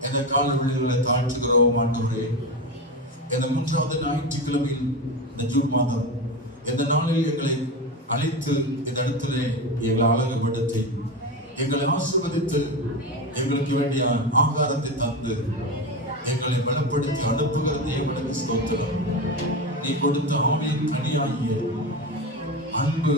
எந்த கால விளைவுகளை தாழ்த்துகிறோம் ஆண்டவரே. இந்த 3வது ஞாயிற்றுக்கிழமையில் இந்த ஜூன் மாதம் இந்த நாளில் எங்களை அழைத்து இந்த இடத்துல எங்களை அழகுபடுத்தி எங்களை ஆசீர்வதித்து எங்களுக்கு வேண்டிய ஆகாரத்தை தந்து எங்களை பலப்படுத்தி அனுப்புகிறது எங்களுக்கு ஸ்தோத்திரம். நீ கொடுத்த ஆவியின் கனியாகிய அன்பு